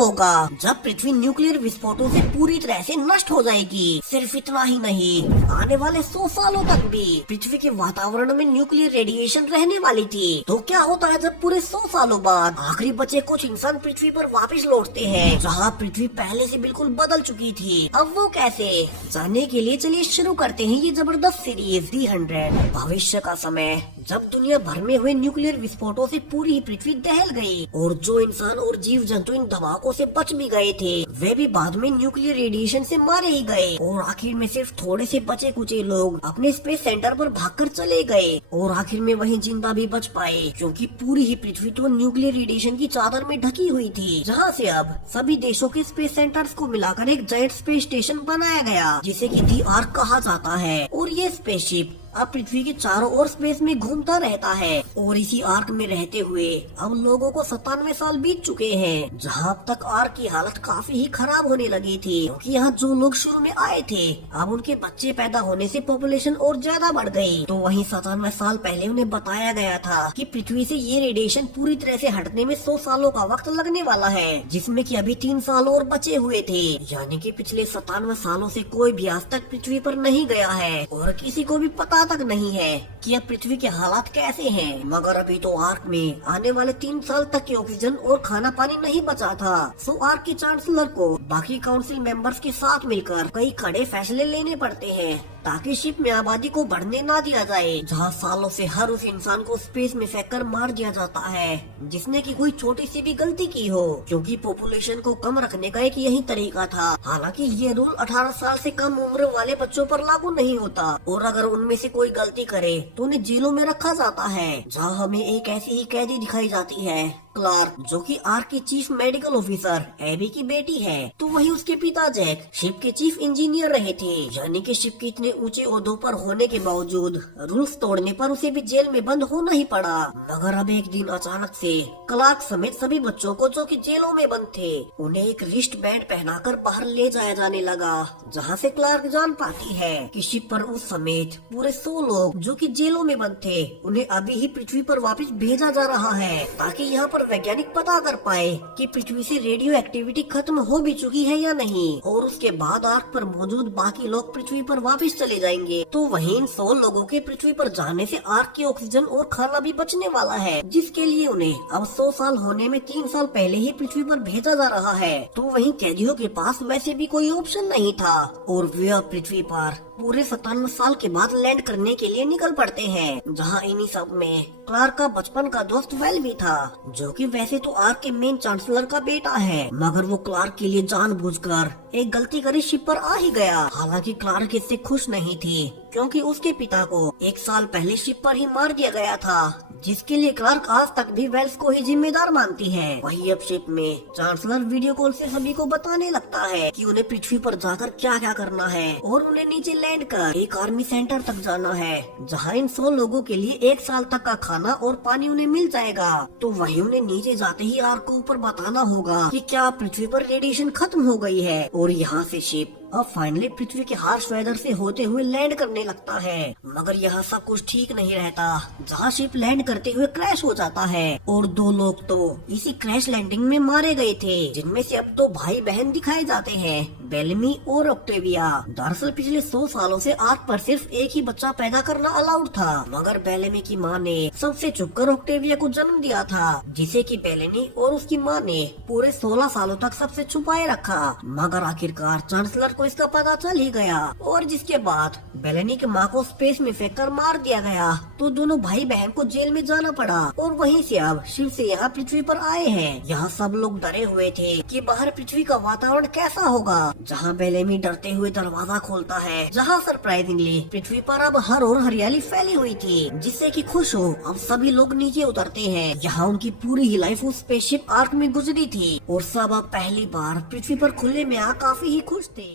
होगा जब पृथ्वी न्यूक्लियर विस्फोटों से पूरी तरह से नष्ट हो जाएगी। सिर्फ इतना ही नहीं, आने वाले 100 सालों तक भी पृथ्वी के वातावरण में न्यूक्लियर रेडिएशन रहने वाली थी। तो क्या होता है जब पूरे 100 सालों बाद आखिरी बचे कुछ इंसान पृथ्वी पर वापस लौटते हैं, जहाँ पृथ्वी पहले से बिल्कुल बदल चुकी थी। अब वो कैसे, जानने के लिए चलिए शुरू करते हैं ये जबरदस्त सीरीज दी 100। भविष्य का समय, जब दुनिया भर में हुए न्यूक्लियर विस्फोटों से पूरी पृथ्वी दहल गई और जो इंसान और जीव जंतु इन धमाकों से बच भी गए थे वे भी बाद में न्यूक्लियर रेडिएशन से मारे ही गए और आखिर में सिर्फ थोड़े से बचे कुचे लोग अपने स्पेस सेंटर पर भागकर चले गए और आखिर में वहीं जिंदा भी बच पाए, क्योंकि पूरी ही पृथ्वी तो न्यूक्लियर रेडिएशन की चादर में ढकी हुई थी, जहाँ से अब सभी देशों के स्पेस सेंटर्स को मिलाकर एक जायंट स्पेस स्टेशन बनाया गया जिसे कि दी आर्क कहा जाता है। और ये स्पेसशिप अब पृथ्वी के चारों ओर स्पेस में घूमता रहता है और इसी आर्क में रहते हुए अब लोगों को 97 साल बीत चुके हैं, जहां अब तक आर्क की हालत काफी ही खराब होने लगी थी, क्योंकि यहाँ जो लोग शुरू में आए थे अब उनके बच्चे पैदा होने से पॉपुलेशन और ज्यादा बढ़ गई। तो वहीं 97 साल पहले उन्हें बताया गया था कि पृथ्वी से ये रेडिएशन पूरी तरह से हटने में 100 सालों का वक्त लगने वाला है, जिसमें कि अभी 3 साल और बचे हुए थे, यानी कि पिछले 97 सालों से कोई भी आज तक पृथ्वी पर नहीं गया है और किसी को भी पता तक नहीं है कि अब पृथ्वी के हालात कैसे हैं। मगर अभी तो आर्क में आने वाले 3 साल तक के ऑक्सीजन और खाना पानी नहीं बचा था। सो आर्क के चांसलर को बाकी काउंसिल मेंबर्स के साथ मिलकर कई कड़े फैसले लेने पड़ते हैं ताकि शिप में आबादी को बढ़ने ना दिया जाए, जहाँ सालों से हर उस इंसान को स्पेस में फेंककर मार दिया जाता है जिसने की कोई छोटी सी भी गलती की हो, क्योंकि पॉपुलेशन को कम रखने का एक यही तरीका था। हालांकि ये रूल 18 साल से कम उम्र वाले बच्चों पर लागू नहीं होता और अगर उनमें से कोई गलती करे तो उन्हें जेलों में रखा जाता है, जहाँ हमें एक ऐसी ही कैदी दिखाई जाती है, क्लार्क, जो कि आर्क की चीफ मेडिकल ऑफिसर एबी की बेटी है। तो वही उसके पिता जैक शिप के चीफ इंजीनियर रहे थे, यानी कि शिप के इतने ऊंचे ओहदों पर होने के बावजूद रूल्स तोड़ने पर उसे भी जेल में बंद होना ही पड़ा। मगर अब एक दिन अचानक से क्लार्क समेत सभी बच्चों को जो कि जेलों में बंद थे उन्हें एक रिस्ट बैंड पहनाकर बाहर ले जाया जाने लगा, जहाँ से क्लार्क जान पाती है कि शिप पर उस समेत पूरे 100 लोग जो कि जेलों में बंद थे उन्हें अभी ही पृथ्वी पर वापस भेजा जा रहा है, ताकि यहाँ पर वैज्ञानिक पता कर पाए कि पृथ्वी से रेडियो एक्टिविटी खत्म हो भी चुकी है या नहीं, और उसके बाद आर्क पर मौजूद बाकी लोग पृथ्वी पर वापस चले जाएंगे। तो वहीं इन 100 लोगों के पृथ्वी पर जाने से आर्क की ऑक्सीजन और खाना भी बचने वाला है, जिसके लिए उन्हें अब 100 साल होने में 3 साल पहले ही पृथ्वी पर भेजा जा रहा है। तो वहीं कैदियों के पास वैसे भी कोई ऑप्शन नहीं था और वे अब पृथ्वी पर पूरे 57 साल के बाद लैंड करने के लिए निकल पड़ते हैं, जहां इन्हीं सब में क्लार्क का बचपन का दोस्त वेल भी था, जो कि वैसे तो आर्क के मेन चांसलर का बेटा है, मगर वो क्लार्क के लिए जानबूझकर एक गलती करी शिप पर आ ही गया। हालांकि क्लार्क इससे खुश नहीं थी, क्योंकि उसके पिता को 1 साल पहले शिप पर ही मार दिया गया था, जिसके लिए क्लार्क आज तक भी वेल्स को ही जिम्मेदार मानती है। वही अब शिप में चांसलर वीडियो कॉल से सभी को बताने लगता है कि उन्हें पृथ्वी पर जाकर क्या क्या करना है और उन्हें नीचे लैंड कर एक आर्मी सेंटर तक जाना है, जहां इन 100 लोगों के लिए 1 साल तक का खाना और पानी उन्हें मिल जाएगा। तो वही उन्हें नीचे जाते ही आर्क को ऊपर बताना होगा कि क्या पृथ्वी पर रेडिएशन खत्म हो गई है, और यहाँ से शिप अब फाइनली पृथ्वी के हार्श वेदर से होते हुए लैंड करने लगता है। मगर यहाँ सब कुछ ठीक नहीं रहता, जहाँ शिप लैंड करते हुए क्रैश हो जाता है और 2 लोग तो इसी क्रैश लैंडिंग में मारे गए थे, जिनमें से अब 2 भाई बहन दिखाए जाते हैं, बेलेमी और ऑक्टेविया। दरअसल पिछले 100 सालों से आर्क पर सिर्फ एक ही बच्चा पैदा करना अलाउड था, मगर बेलेमी की माँ ने सबसे छुपकर ऑक्टेविया को जन्म दिया था, जिसे कि बेलेमी और उसकी माँ ने पूरे 16 सालों तक सबसे छुपाए रखा। मगर आखिरकार चांसलर को इसका पता चल ही गया और जिसके बाद बेलेनी की माँ को स्पेस में फेंककर मार दिया गया। तो दोनों भाई बहन को जेल में जाना पड़ा और वहीं से अब शिव से यहाँ पृथ्वी पर आए हैं। यहाँ सब लोग डरे हुए थे कि बाहर पृथ्वी का वातावरण कैसा होगा, जहाँ बेलेमी डरते हुए दरवाजा खोलता है, जहाँ सरप्राइजिंगली पृथ्वी पर अब हर और हरियाली फैली हुई थी, जिससे कि खुश हो अब सभी लोग नीचे उतरते हैं। यहाँ उनकी पूरी ही लाइफ उस स्पेसशिप आर्क में गुजरी थी और सब अब पहली बार पृथ्वी पर खुले में आ काफी ही खुश थे।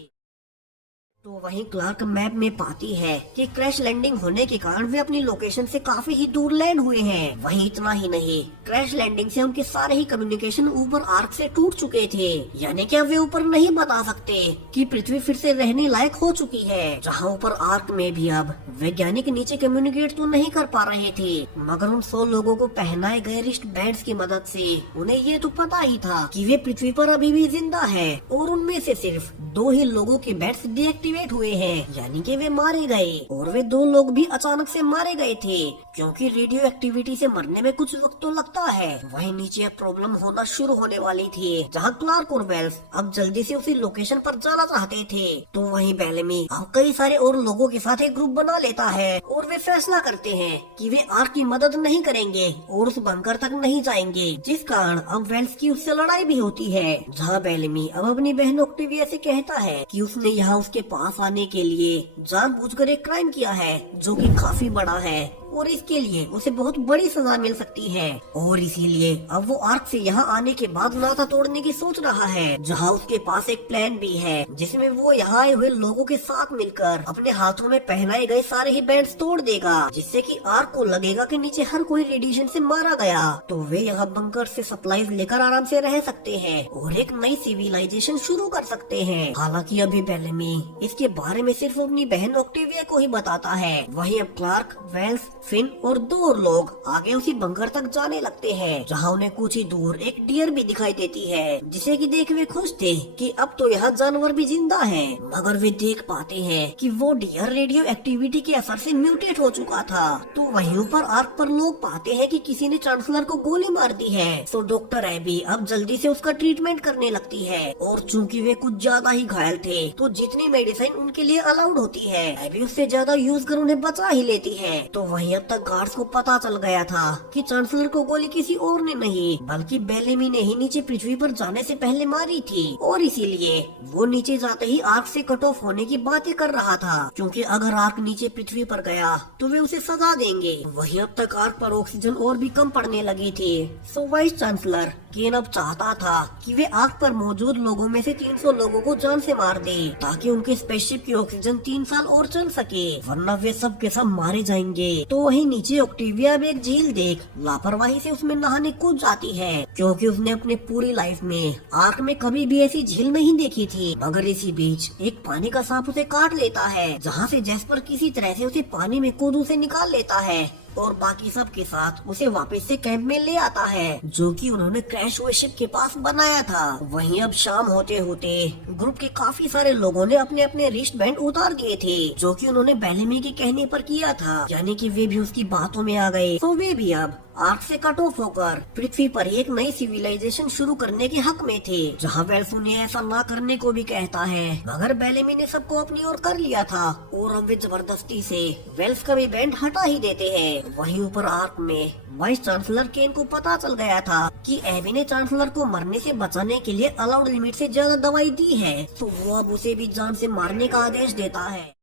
तो वहीं क्लार्क मैप में पाती है कि क्रैश लैंडिंग होने के कारण वे अपनी लोकेशन से काफी ही दूर लैंड हुए हैं। वहीं इतना ही नहीं, क्रैश लैंडिंग से उनके सारे ही कम्युनिकेशन ऊपर आर्क से टूट चुके थे। यानी कि अब वे ऊपर नहीं बता सकते कि पृथ्वी फिर से रहने लायक हो चुकी है। जहां ऊपर आर्क में भी अब वैज्ञानिक नीचे कम्युनिकेट तो नहीं कर पा रहे थे, मगर उन 100 लोगों को पहनाए गए रिस्ट बैंड्स की मदद से उन्हें ये तो पता ही था कि वे पृथ्वी पर अभी भी जिंदा है और उनमें से सिर्फ 2 ही लोगों के बैंड्स डीएक्टिवेट हुए हैं, यानी कि वे मारे गए। और वे 2 लोग भी अचानक से मारे गए थे, क्योंकि रेडियो एक्टिविटी से मरने में कुछ वक्त तो लगता है। वहीं नीचे एक प्रॉब्लम होना शुरू होने वाली थी, जहां क्लार्क और वेल्स अब जल्दी से उसी लोकेशन पर जाना चाहते थे। तो वहीं बेलेमी अब कई सारे और लोगों के साथ एक ग्रुप बना लेता है और वे फैसला करते हैं कि वे आर्क की मदद नहीं करेंगे और उस बंकर तक नहीं जाएंगे, जिस कारण अब वेल्स की उससे लड़ाई भी होती है। जहां बेलेमी अब अपनी बहन ऑक्टेविया से कहता है कि उसने यहाँ उसके पास आने के लिए जानबूझकर एक क्राइम किया है, जो कि काफी बड़ा है और इसके लिए उसे बहुत बड़ी सजा मिल सकती है। और इसीलिए अब वो आर्क से यहाँ आने के बाद नाता तोड़ने की सोच रहा है, जहाँ उसके पास एक प्लान भी है, जिसमें वो यहाँ आए हुए लोगों के साथ मिलकर अपने हाथों में पहनाए गए सारे ही बैंड्स तोड़ देगा, जिससे कि आर्क को लगेगा कि नीचे हर कोई रेडिएशन से मारा गया। तो वे यहाँ बंकर से सप्लाईज लेकर आराम से रह सकते हैं और एक नई सिविलाइजेशन शुरू कर सकते हैं। हालांकि अभी बेलेमी इसके बारे में सिर्फ अपनी बहन ऑक्टेविया को ही बताता है। वहीं अब क्लार्क, वेल्स, फिन और 2 और लोग आगे उसी बंकर तक जाने लगते हैं, जहां उन्हें कुछ ही दूर एक डियर भी दिखाई देती है, जिसे कि देख वे खुश थे कि अब तो यहाँ जानवर भी जिंदा है। मगर वे देख पाते हैं कि वो डियर रेडियो एक्टिविटी के असर से म्यूटेट हो चुका था। तो वहीं ऊपर आर्क पर लोग पाते हैं कि किसी ने चांसलर को गोली मार दी है। तो डॉक्टर एबी अब जल्दी से उसका ट्रीटमेंट करने लगती है और चूंकि वे कुछ ज्यादा ही घायल थे, तो जितनी मेडिसिन उनके लिए अलाउड होती है एबी उससे ज्यादा यूज कर उन्हें बचा ही लेती है। तो वहीं अब तक गार्ड्स को पता चल गया था कि चांसलर को गोली किसी और ने नहीं बल्कि बेलेमी ने ही नीचे पृथ्वी पर जाने से पहले मारी थी, और इसीलिए वो नीचे जाते ही आर्क से कट ऑफ होने की बातें कर रहा था, क्योंकि अगर आर्क नीचे पृथ्वी पर गया तो वे उसे सजा देंगे। वहीं अब तक आर्क पर ऑक्सीजन और भी कम पड़ने लगी थी। सो वाइस चांसलर केन अब चाहता था कि वे आर्क पर मौजूद लोगों में से 300 लोगों को जान से मार दे, ताकि उनके स्पेसशिप की ऑक्सीजन 3 साल और चल सके, वरना वे सब के सब मारे जाएंगे। तो वहीं नीचे ऑक्टेविया भी एक झील देख लापरवाही से उसमें नहाने कूद जाती है, क्योंकि उसने अपने पूरी लाइफ में आर्क में कभी भी ऐसी झील नहीं देखी थी। मगर इसी बीच एक पानी का सांप उसे काट लेता है, जहाँ से जैस्पर किसी तरह से उसे पानी में कूद उसे निकाल लेता है और बाकी सब के साथ उसे वापस से कैंप में ले आता है, जो कि उन्होंने क्रैश हुए शिप के पास बनाया था। वहीं अब शाम होते होते ग्रुप के काफी सारे लोगों ने अपने अपने रिस्ट बैंड उतार दिए थे, जो कि उन्होंने बेलेमी के कहने पर किया था, यानी कि वे भी उसकी बातों में आ गए। तो वे भी अब आर्क से कट ऑफ होकर पृथ्वी पर एक नई सिविलाइजेशन शुरू करने के हक में थे, जहाँ वेल्स उन्हें ऐसा ना करने को भी कहता है, मगर बेलेमी ने सबको अपनी ओर कर लिया था और अब वे जबरदस्ती से वेल्स का भी बैंड हटा ही देते हैं। वहीं ऊपर आर्क में वाइस चांसलर केन को पता चल गया था कि एबी ने चांसलर को मरने से बचाने के लिए अलाउड लिमिट से ज्यादा दवाई दी है, तो वो अब उसे भी जान से मारने का आदेश देता है।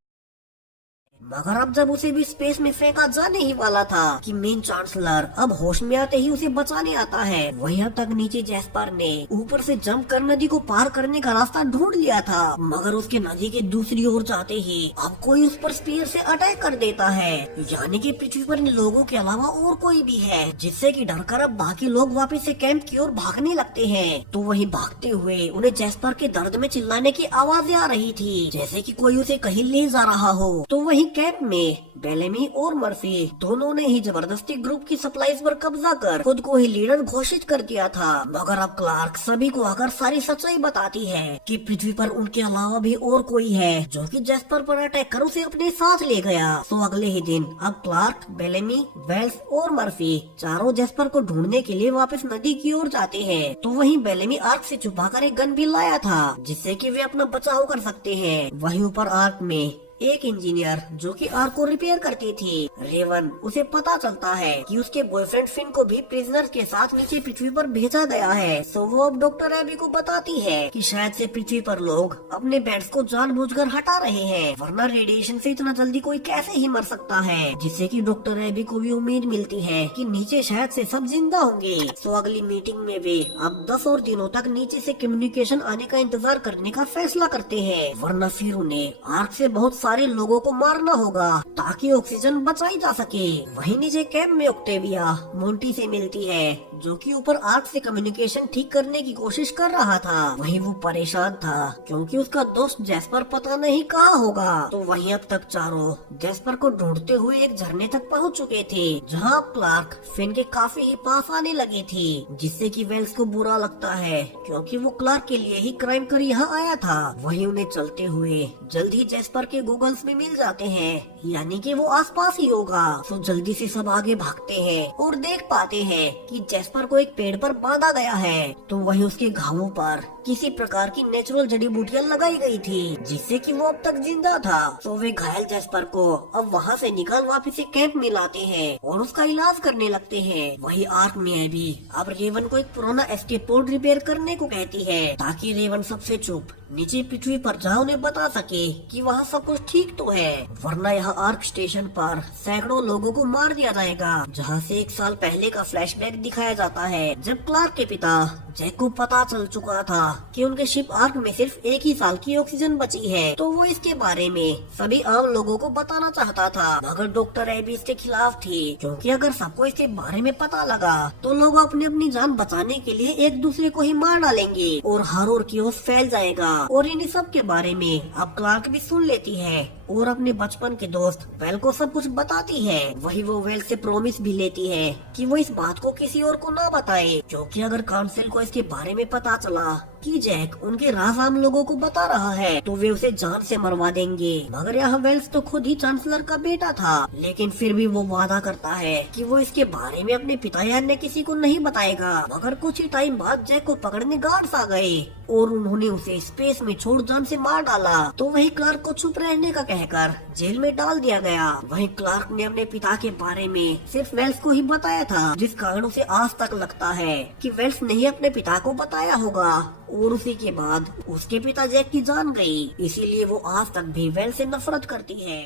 मगर अब जब उसे भी स्पेस में फेंका जाने ही वाला था कि मेन चांसलर अब होश में आते ही उसे बचाने आता है। वहीं तक नीचे जैस्पर ने ऊपर से जंप कर नदी को पार करने का रास्ता ढूंढ लिया था, मगर उसके नदी के दूसरी ओर जाते ही अब कोई उस पर स्पीयर से अटैक कर देता है, यानी कि पृथ्वी पर इन लोगों के अलावा और कोई भी है, जिससे कि डरकर अब बाकी लोग वापस से कैंप की ओर भागने लगते हैं। तो वहीं भागते हुए उन्हें जैस्पर के दर्द में चिल्लाने की आवाजें आ रही थी, जैसे कि कोई उसे कहीं ले जा रहा हो। तो वहीं कैंप में बेलेमी और मर्फी दोनों ने ही जबरदस्ती ग्रुप की सप्लाईज पर कब्जा कर खुद को ही लीडर घोषित कर दिया था। मगर अब क्लार्क सभी को आकर सारी सच्चाई बताती है कि पृथ्वी पर उनके अलावा भी और कोई है, जो कि जैस्पर पर अटैक कर उसे अपने साथ ले गया। तो अगले ही दिन अब क्लार्क, बेलेमी, वेल्स और मर्फी चारों जैस्पर को ढूंढने के लिए वापस नदी की ओर जाते हैं। तो वहीं बेलेमी आर्क से छुपाकर एक गन भी लाया था, जिससे कि वे अपना बचाव कर सकते हैं। वहीं ऊपर आर्क में एक इंजीनियर जो कि आर्क को रिपेयर करती थी। रेवन उसे पता चलता है कि उसके बॉयफ्रेंड फिन को भी प्रिजनर के साथ नीचे पृथ्वी पर भेजा गया है। सो वो अब डॉक्टर एबी को बताती है कि शायद से पृथ्वी पर लोग अपने बेड्स को जानबूझकर हटा रहे हैं, वरना रेडिएशन से इतना जल्दी कोई कैसे ही मर सकता है। जिससे कि डॉक्टर एबी को भी उम्मीद मिलती है कि नीचे शायद से सब जिंदा होंगे। सो अगली मीटिंग में वे अब 10 और दिनों तक नीचे से कम्युनिकेशन आने का इंतजार करने का फैसला करते हैं, वरना फिर उन्हें आर्क से बहुत सारे लोगों को मारना होगा ताकि ऑक्सीजन बचाई जा सके। वहीं नीचे कैंप में ऑक्टेविया मोंटी से मिलती है जो कि ऊपर आर्क से कम्युनिकेशन ठीक करने की कोशिश कर रहा था। वहीं वो परेशान था क्योंकि उसका दोस्त जैस्पर पता नहीं कहाँ होगा। तो वहीं अब तक चारों जैस्पर को ढूंढते हुए एक झरने तक पहुंच चुके थे जहां क्लार्क फिन के काफी ही पास आने लगे थे, जिससे कि वेल्स को बुरा लगता है क्योंकि वो क्लार्क के लिए ही क्राइम कर यहाँ आया था। वहीं उन्हें चलते हुए जल्द ही जैस्पर के गूगल्स में मिल जाते हैं, यानी कि वो आसपास ही होगा। तो जल्दी से सब आगे भागते हैं और देख पाते हैं कि जैस्पर को एक पेड़ पर बांधा गया है। तो वहीं उसके घावों पर किसी प्रकार की नेचुरल जड़ी बूटियां लगाई गई थी जिससे कि वो अब तक जिंदा था। तो वे घायल जैस्पर को अब वहाँ से निकाल वापस से कैंप में लाते हैं और उसका इलाज करने लगते हैं। वही आर्क में भी अब रेवन को एक पुराना एस्केप पोड रिपेयर करने को कहती है ताकि रेवन सबसे चुप नीचे पृथ्वी पर जहाँ उन्हें बता सके कि वहाँ सब कुछ ठीक तो है, वरना यहाँ आर्क स्टेशन पर सैकड़ों लोगों को मार दिया जाएगा। जहाँ से 1 साल पहले का फ्लैशबैक दिखाया जाता है जब क्लार्क के पिता जैक को पता चल चुका था कि उनके शिप आर्क में सिर्फ 1 ही साल की ऑक्सीजन बची है। तो वो इसके बारे में सभी आम लोगों को बताना चाहता था, मगर डॉक्टर एबी इसके खिलाफ थी क्योंकि अगर सबको इसके बारे में पता लगा तो लोग अपनी अपनी जान बचाने के लिए एक दूसरे को ही मार डालेंगे और हर ओर की ओर फैल जाएगा। और इन्हीं सब के बारे में अब क्लार्क भी सुन लेती है और अपने बचपन के दोस्त वेल को सब कुछ बताती है। वही वो वेल से प्रॉमिस भी लेती है कि वो इस बात को किसी और को ना बताए, क्योंकि अगर काउंसिल को इसके बारे में पता चला कि जैक उनके राज आम लोगों को बता रहा है तो वे उसे जान से मरवा देंगे। मगर यहाँ वेल्स तो खुद ही चांसलर का बेटा था, लेकिन फिर भी वो वादा करता है कि वो इसके बारे में अपने पिता या अन्य किसी को नहीं बताएगा। मगर कुछ ही टाइम बाद जैक को पकड़ने गार्ड्स आ गए और उन्होंने उसे स्पेस में छोड़ जान से मार डाला। तो वही क्लार्क को चुप रहने का कहकर जेल में डाल दिया गया। वही क्लार्क ने अपने पिता के बारे में सिर्फ वेल्स को ही बताया था, जिस कारण उसे आज तक लगता है कि वेल्स ने ही अपने पिता को बताया होगा। और उसी के बाद उसके पिता जैक की जान गई, इसीलिए वो आज तक भी वेल्स से नफरत करती है।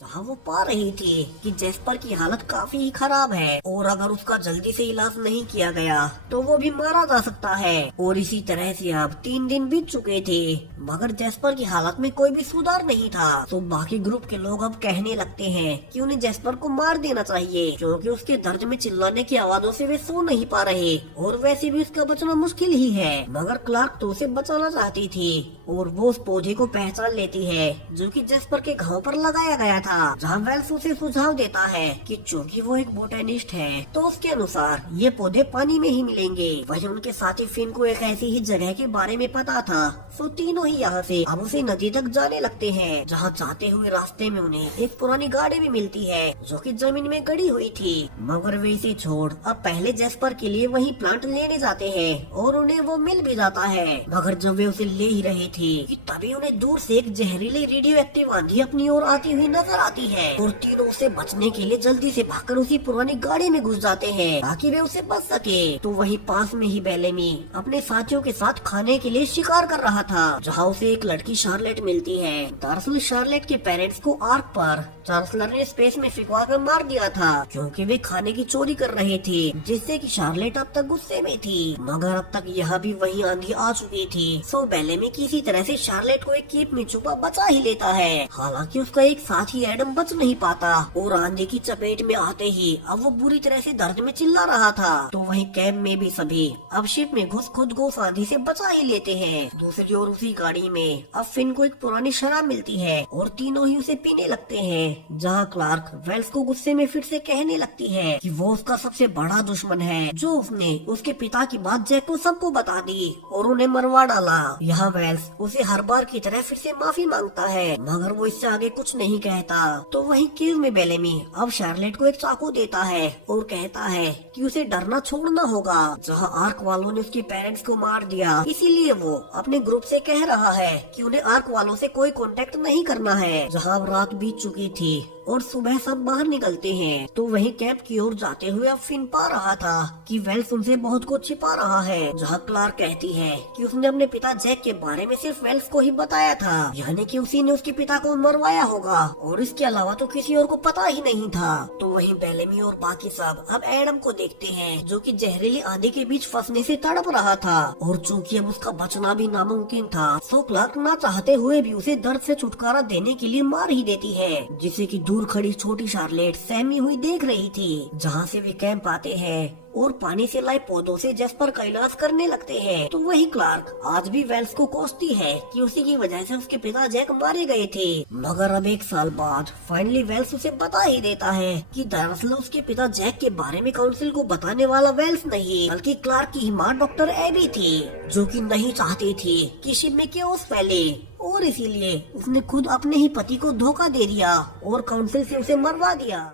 जहाँ वो पा रही थी कि जैस्पर की हालत काफी ही खराब है और अगर उसका जल्दी से इलाज नहीं किया गया तो वो भी मारा जा सकता है। और इसी तरह से अब 3 दिन बीत चुके थे मगर जैस्पर की हालत में कोई भी सुधार नहीं था। तो बाकी ग्रुप के लोग अब कहने लगते हैं कि उन्हें जैस्पर को मार देना चाहिए क्योंकि उसके दर्द में चिल्लाने की आवाजों से वे सो नहीं पा रहे और वैसे भी उसका बचना मुश्किल ही है। मगर क्लार्क तो उसे बचाना चाहती थी और वो उस पौधे को पहचान लेती है जो कि जैस्पर के घाव पर लगाया गया था, जहाँ वेल्स उसे सुझाव देता है कि चूंकि वो एक बोटेनिस्ट है तो उसके अनुसार ये पौधे पानी में ही मिलेंगे। वही उनके साथी फिन को एक ऐसी ही जगह के बारे में पता था। सो तीनों ही यहाँ से अब उसे नदी तक जाने लगते हैं, जहाँ जाते हुए रास्ते में उन्हें एक पुरानी गाड़ी भी मिलती है जो कि जमीन में गड़ी हुई थी। मगर वे इसे छोड़ अब पहले जैस्पर के लिए वही प्लांट लेने जाते हैं और उन्हें वो मिल भी जाता है। मगर जब वे उसे ले ही रहे थे तभी उन्हें दूर से एक जहरीली रेडियो एक्टिव आंधी अपनी ओर आती हुई नजर आती है और तीनों उसे बचने के लिए जल्दी से भागकर उसी पुरानी गाड़ी में घुस जाते हैं ताकि वे उसे बच सके। तो वही पास में ही बेलेमी अपने साथियों के साथ खाने के लिए शिकार कर रहा था, जहाँ उसे एक लड़की शार्लेट मिलती है। दरअसल शार्लेट के पेरेंट्स को आर्क पर चांसलर ने स्पेस में फिकवा कर मार दिया था क्योंकि वे खाने की चोरी कर रहे थे, जिससे कि शार्लेट अब तक गुस्से में थी। मगर अब तक यहाँ भी वही आंधी आ चुकी थी। सो बेलेमी किसी तरह से शार्लेट को एक कीप में छुपा बचा ही लेता है। हालांकि उसका एक साथी एडम बच नहीं पाता और आंधी की चपेट में आते ही अब वो बुरी तरह से दर्द में चिल्ला रहा था। तो वही कैंप में भी सभी अब शिप में घुस खुद को उस आंधी से बचा ही लेते हैं। दूसरी ओर उसी गाड़ी में अब फिन को एक पुरानी शराब मिलती है और तीनों ही उसे पीने लगते हैं, जहाँ क्लार्क वेल्स को गुस्से में फिर से कहने लगती है कि वो उसका सबसे बड़ा दुश्मन है, जो उसने उसके पिता की बात जैक को सबको बता दी और उन्हें मरवा डाला। यहाँ वेल्स उसे हर बार की तरह फिर से माफी मांगता है, मगर वो इससे आगे कुछ नहीं कहता था। तो वहीं केव में बेलेमी अब शार्लेट को एक चाकू देता है और कहता है कि उसे डरना छोड़ना होगा। जहां आर्क वालों ने उसके पेरेंट्स को मार दिया, इसीलिए वो अपने ग्रुप से कह रहा है कि उन्हें आर्क वालों से कोई कांटेक्ट नहीं करना है। जहां अब रात बीत चुकी थी और सुबह सब बाहर निकलते हैं, तो वहीं कैंप की ओर जाते हुए अब फिन पा रहा था कि वेल्स उनसे बहुत कुछ छिपा रहा है। जहां क्लार्क कहती है कि उसने अपने पिता जैक के बारे में सिर्फ वेल्स को ही बताया था, यानी कि उसी ने उसके पिता को मरवाया होगा और इसके अलावा तो किसी और को पता ही नहीं था। तो वहीं बेलेमी और बाकी सब अब एडम को देखते हैं, जो कि जहरीली आंधी के बीच फंसने से तड़प रहा था और चूंकि अब उसका बचना भी नामुमकिन था, तो क्लार्क ना चाहते हुए भी उसे दर्द से छुटकारा देने के लिए मार ही देती है, जिसे कि दूर खड़ी छोटी शार्लेट सहमी हुई देख रही थी। जहाँ से वे कैंप आते हैं और पानी से लाए पौधों से जस्पर का इलाज करने लगते हैं। तो वही क्लार्क आज भी वेल्स को कोसती है कि उसी की वजह से उसके पिता जैक मारे गए थे। मगर अब 1 साल बाद फाइनली वेल्स उसे बता ही देता है कि दरअसल उसके पिता जैक के बारे में काउंसिल को बताने वाला वेल्स नहीं, बल्कि क्लार्क की माँ डॉक्टर एबी थी, जो कि नहीं चाहती थी कि शिप में केओस फैले और इसीलिए उसने खुद अपने ही पति को धोखा दे दिया और काउंसिल से उसे मरवा दिया।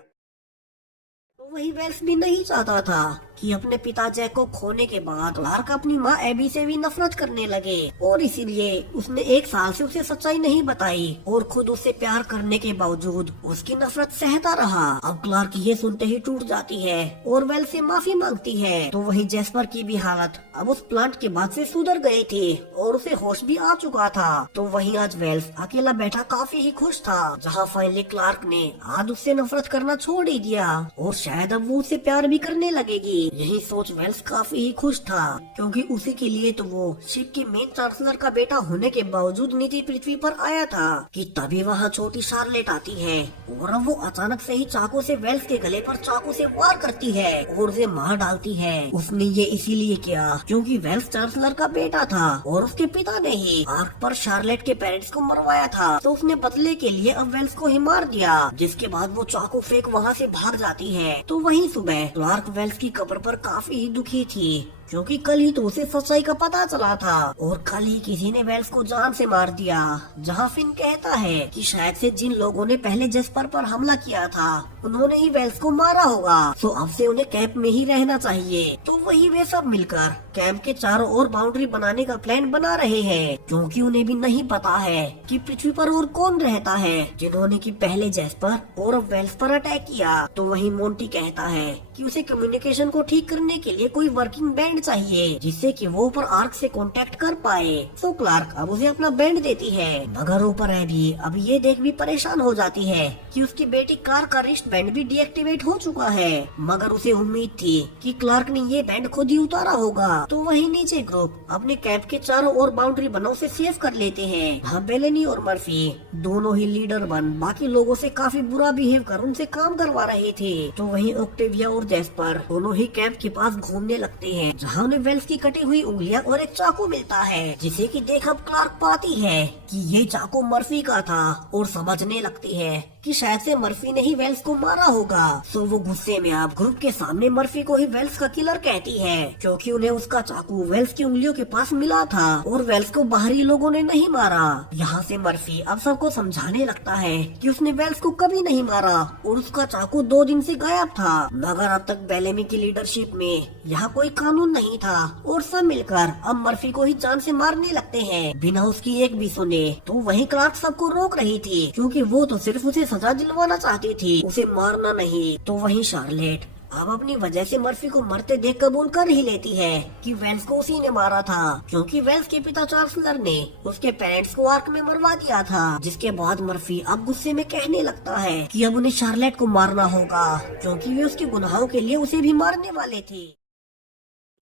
वही वेल्स भी नहीं चाहता था कि अपने पिता जैक को खोने के बाद क्लार्क अपनी माँ एबी से भी नफरत करने लगे और इसीलिए उसने 1 साल से उसे सच्चाई नहीं बताई और खुद उससे प्यार करने के बावजूद उसकी नफरत सहता रहा। अब क्लार्क ये सुनते ही टूट जाती है और वेल्स से माफी मांगती है। तो वही जेस्पर की भी हालत अब उस प्लांट के बाद से सुधर गई थी और उसे होश भी आ चुका था। तो वही आज वेल्स अकेला बैठा काफी ही खुश था, जहाँ फाइनली क्लार्क ने आज उससे नफरत करना छोड़ ही दिया और शायद अब वो उससे प्यार भी करने लगेगी। यही सोच वेल्स काफी ही खुश था, क्योंकि उसी के लिए तो वो शिप के मेन चांसलर का बेटा होने के बावजूद नीचे पृथ्वी पर आया था कि तभी वहाँ छोटी शार्लेट आती है और अब वो अचानक से ही चाकू से वेल्स के गले पर चाकू से वार करती है और उसे मार डालती है। उसने ये इसीलिए किया क्योंकि वेल्स चांसलर का बेटा था और उसके पिता ने ही आर्क पर शार्लेट के पेरेंट्स को मरवाया था। तो उसने बदले के लिए अब वेल्स को ही मार दिया, जिसके बाद वो चाकू फेंक वहाँ से भाग जाती है। तो वही सुबह क्लार्क वेल्स की कब्र पर काफी ही दुखी थी, क्योंकि कल ही तो उसे सच्चाई का पता चला था और कल ही किसी ने वेल्स को जान से मार दिया। जहाँ फिन कहता है कि शायद से जिन लोगों ने पहले जेस्पर पर हमला किया था उन्होंने ही वेल्स को मारा होगा, तो अब से उन्हें कैंप में ही रहना चाहिए। तो वही वे सब मिलकर कैंप के चारों ओर बाउंड्री बनाने का प्लान बना रहे हैं, क्योंकि उन्हें भी नहीं पता है कि पृथ्वी पर और कौन रहता है जिन्होंने की पहले जेस्पर और अब वेल्स पर अटैक किया। तो वही मोंटी कहता है कि उसे कम्युनिकेशन को ठीक करने के लिए कोई वर्किंग बैंड चाहिए, जिससे कि वो ऊपर आर्क से कांटेक्ट कर पाए। तो क्लार्क अब उसे अपना बैंड देती है, मगर ऊपर एबी अब ये देख भी परेशान हो जाती है कि उसकी बेटी कार का रिस्ट बैंड भी डीएक्टिवेट हो चुका है। मगर उसे उम्मीद थी कि क्लार्क ने ये बैंड खुद ही उतारा होगा। तो वही नीचे ग्रुप अपने कैंप के चारों ओर बाउंड्री बनों से सेव कर लेते हैं। हाँ, बेलेनी और मर्फी दोनों ही लीडर बन बाकी लोगों से काफी बुरा बिहेव कर उनसे काम करवा रहे थे। तो वही ऑक्टेविया और जेस्पर दोनों ही कैंप के पास घूमने लगते हैं, जहाँ उन्हें वेल्स की कटी हुई उंगलियां और एक चाकू मिलता है, जिसे कि देख अब क्लार्क पाती है कि ये चाकू मर्फी का था और समझने लगती है कि शायद से मर्फी ने ही वेल्स को मारा होगा। तो वो गुस्से में अब ग्रुप के सामने मर्फी को ही वेल्स का किलर कहती है, क्योंकि उन्हें उसका चाकू वेल्स की उंगलियों के पास मिला था और वेल्स को बाहरी लोगों ने नहीं मारा। यहाँ से मर्फी अब सबको समझाने लगता है कि उसने वेल्स को कभी नहीं मारा और उसका चाकू 2 दिन से गायब था। मगर अब तक बेलेमी की लीडरशिप में यहाँ कोई कानून नहीं था और सब मिलकर अब मर्फी को ही जान से मारने लगते हैं बिना उसकी एक भी सुने। तो वही क्लार्क सबको रोक रही थी, क्योंकि वो तो सिर्फ उसे सजा दिलवाना चाहती थी, उसे मारना नहीं। तो वही शार्लेट अब अपनी वजह से मर्फी को मरते देख कबूल कर ही लेती है कि वेल्स को उसी ने मारा था, क्योंकि वेल्स के पिता चांसलर ने उसके पेरेंट्स को आर्क में मरवा दिया था। जिसके बाद मर्फी अब गुस्से में कहने लगता है कि अब उन्हें शार्लेट को मारना होगा, क्योंकि वे उसके गुनाहों के लिए उसे भी मारने वाले थे।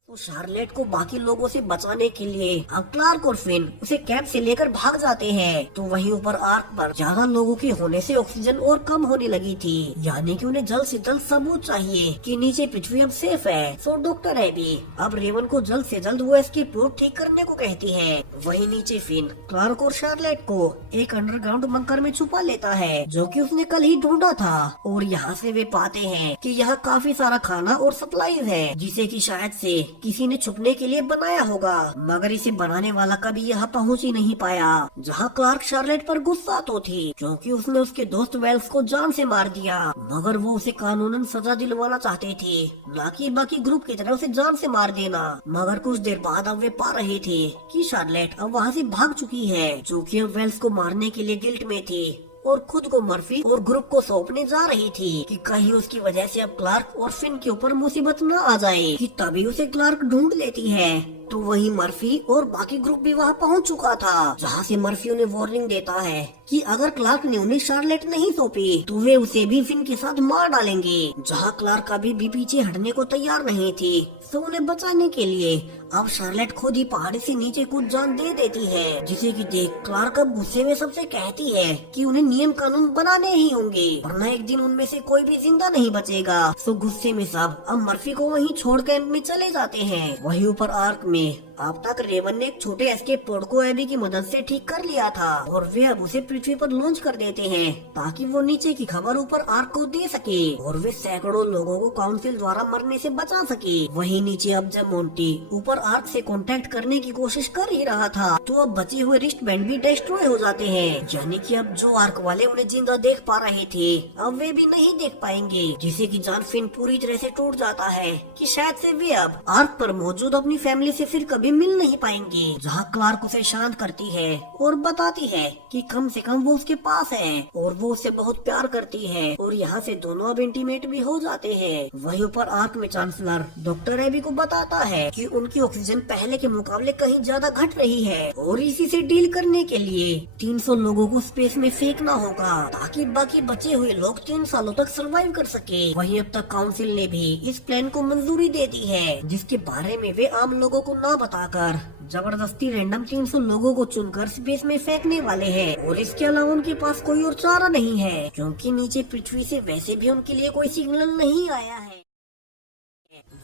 तो शार्लेट को बाकी लोगों से बचाने के लिए अब क्लार्क और फिन उसे कैंप से लेकर भाग जाते हैं। तो वहीं ऊपर आर्क पर ज्यादा लोगों के होने से ऑक्सीजन और कम होने लगी थी, यानी कि उन्हें जल्द से जल्द सबूत चाहिए कि नीचे पृथ्वी अब सेफ है। तो डॉक्टर एबी अब रेवन को जल्द से जल्द वो इसकी प्रूफ ठीक करने को कहती है। वहीं नीचे फिन क्लार्क और शार्लेट को एक अंडरग्राउंड बंकर में छुपा लेता है, जो कि उसने कल ही ढूंढा था। और यहाँ से वे पाते हैं कि यहाँ काफी सारा खाना और सप्लाईज है, जिसे कि शायद से किसी ने छुपने के लिए बनाया होगा, मगर इसे बनाने वाला कभी यहाँ पहुँच ही नहीं पाया। जहाँ क्लार्क शार्लेट पर गुस्सा तो थी क्योंकि उसने उसके दोस्त वेल्स को जान से मार दिया, मगर वो उसे कानूनन सजा दिलवाना चाहते थे, न कि बाकी ग्रुप की तरह उसे जान से मार देना। मगर कुछ देर बाद अब वे पा रहे थे कि शार्लेट अब वहाँ से भाग चुकी है, जो कि अब वेल्स को मारने के लिए गिल्ट में थी और खुद को मर्फी और ग्रुप को सौंपने जा रही थी कि कहीं उसकी वजह से अब क्लार्क और फिन के ऊपर मुसीबत न आ जाए। कि तभी उसे क्लार्क ढूंढ लेती है तो वही मर्फी और बाकी ग्रुप भी वहाँ पहुँच चुका था, जहाँ से मर्फी उन्हें वार्निंग देता है कि अगर क्लार्क ने उन्हें शार्लेट नहीं सौंपी तो वे उसे भी फिन के साथ मार डालेंगे। जहाँ क्लार्क अभी भी पीछे हटने को तैयार नहीं थी, तो उन्हें बचाने के लिए अब शार्लेट खुद ही पहाड़ी से नीचे कूद जान दे देती है, जिसे कि देख क्लार्क अब गुस्से में सबसे कहती है कि उन्हें नियम कानून बनाने ही होंगे, वरना एक दिन उनमें से कोई भी जिंदा नहीं बचेगा। तो गुस्से में सब अब मर्फी को वहीं छोड़ कैंप में चले जाते हैं। वहीं ऊपर आर्क में अब तक रेवन ने एक छोटे एस्केप पोड को एबी की मदद से ठीक कर लिया था और वे अब उसे पृथ्वी पर लॉन्च कर देते हैं ताकि वो नीचे की खबर ऊपर आर्क को दे सके और वे सैकड़ों लोगों को काउंसिल द्वारा मरने से बचा सके। वहीं नीचे अब जब मोंटी ऊपर आर्क से कांटेक्ट करने की कोशिश कर ही रहा था तो अब बचे हुए रिस्ट बैंड भी डिस्ट्रॉय हो जाते हैं, यानी कि अब जो आर्क वाले उन्हें जिंदा देख पा रहे थे अब वे भी नहीं देख पाएंगे, जिसे कि जान फिन पूरी तरह से टूट जाता है कि शायद से वे अब आर्क पर मौजूद अपनी फैमिली से फिर कभी मिल नहीं पाएंगे। जहाँ क्लार्क उसे शांत करती है और बताती है कि कम से कम वो उसके पास है और वो उसे बहुत प्यार करती है और यहाँ से दोनों अब इंटीमेट भी हो जाते हैं। वहीं ऊपर आर्क में चांसलर डॉक्टर एबी को बताता है कि उनकी ऑक्सीजन पहले के मुकाबले कहीं ज्यादा घट रही है और इसी से डील करने के लिए 300 लोगों को स्पेस में फेंकना होगा ताकि बाकी बचे हुए लोग 3 सालों तक सरवाइव कर सके। वहीं अब तक काउंसिल ने भी इस प्लान को मंजूरी दे दी है, जिसके बारे में वे आम लोगों को न बताकर जबरदस्ती रैंडम 300 लोगों को चुनकर स्पेस में फेंकने वाले हैं और इसके अलावा उनके पास कोई और चारा नहीं है क्योंकि नीचे पृथ्वी से वैसे भी उनके लिए कोई सिग्नल नहीं आया है।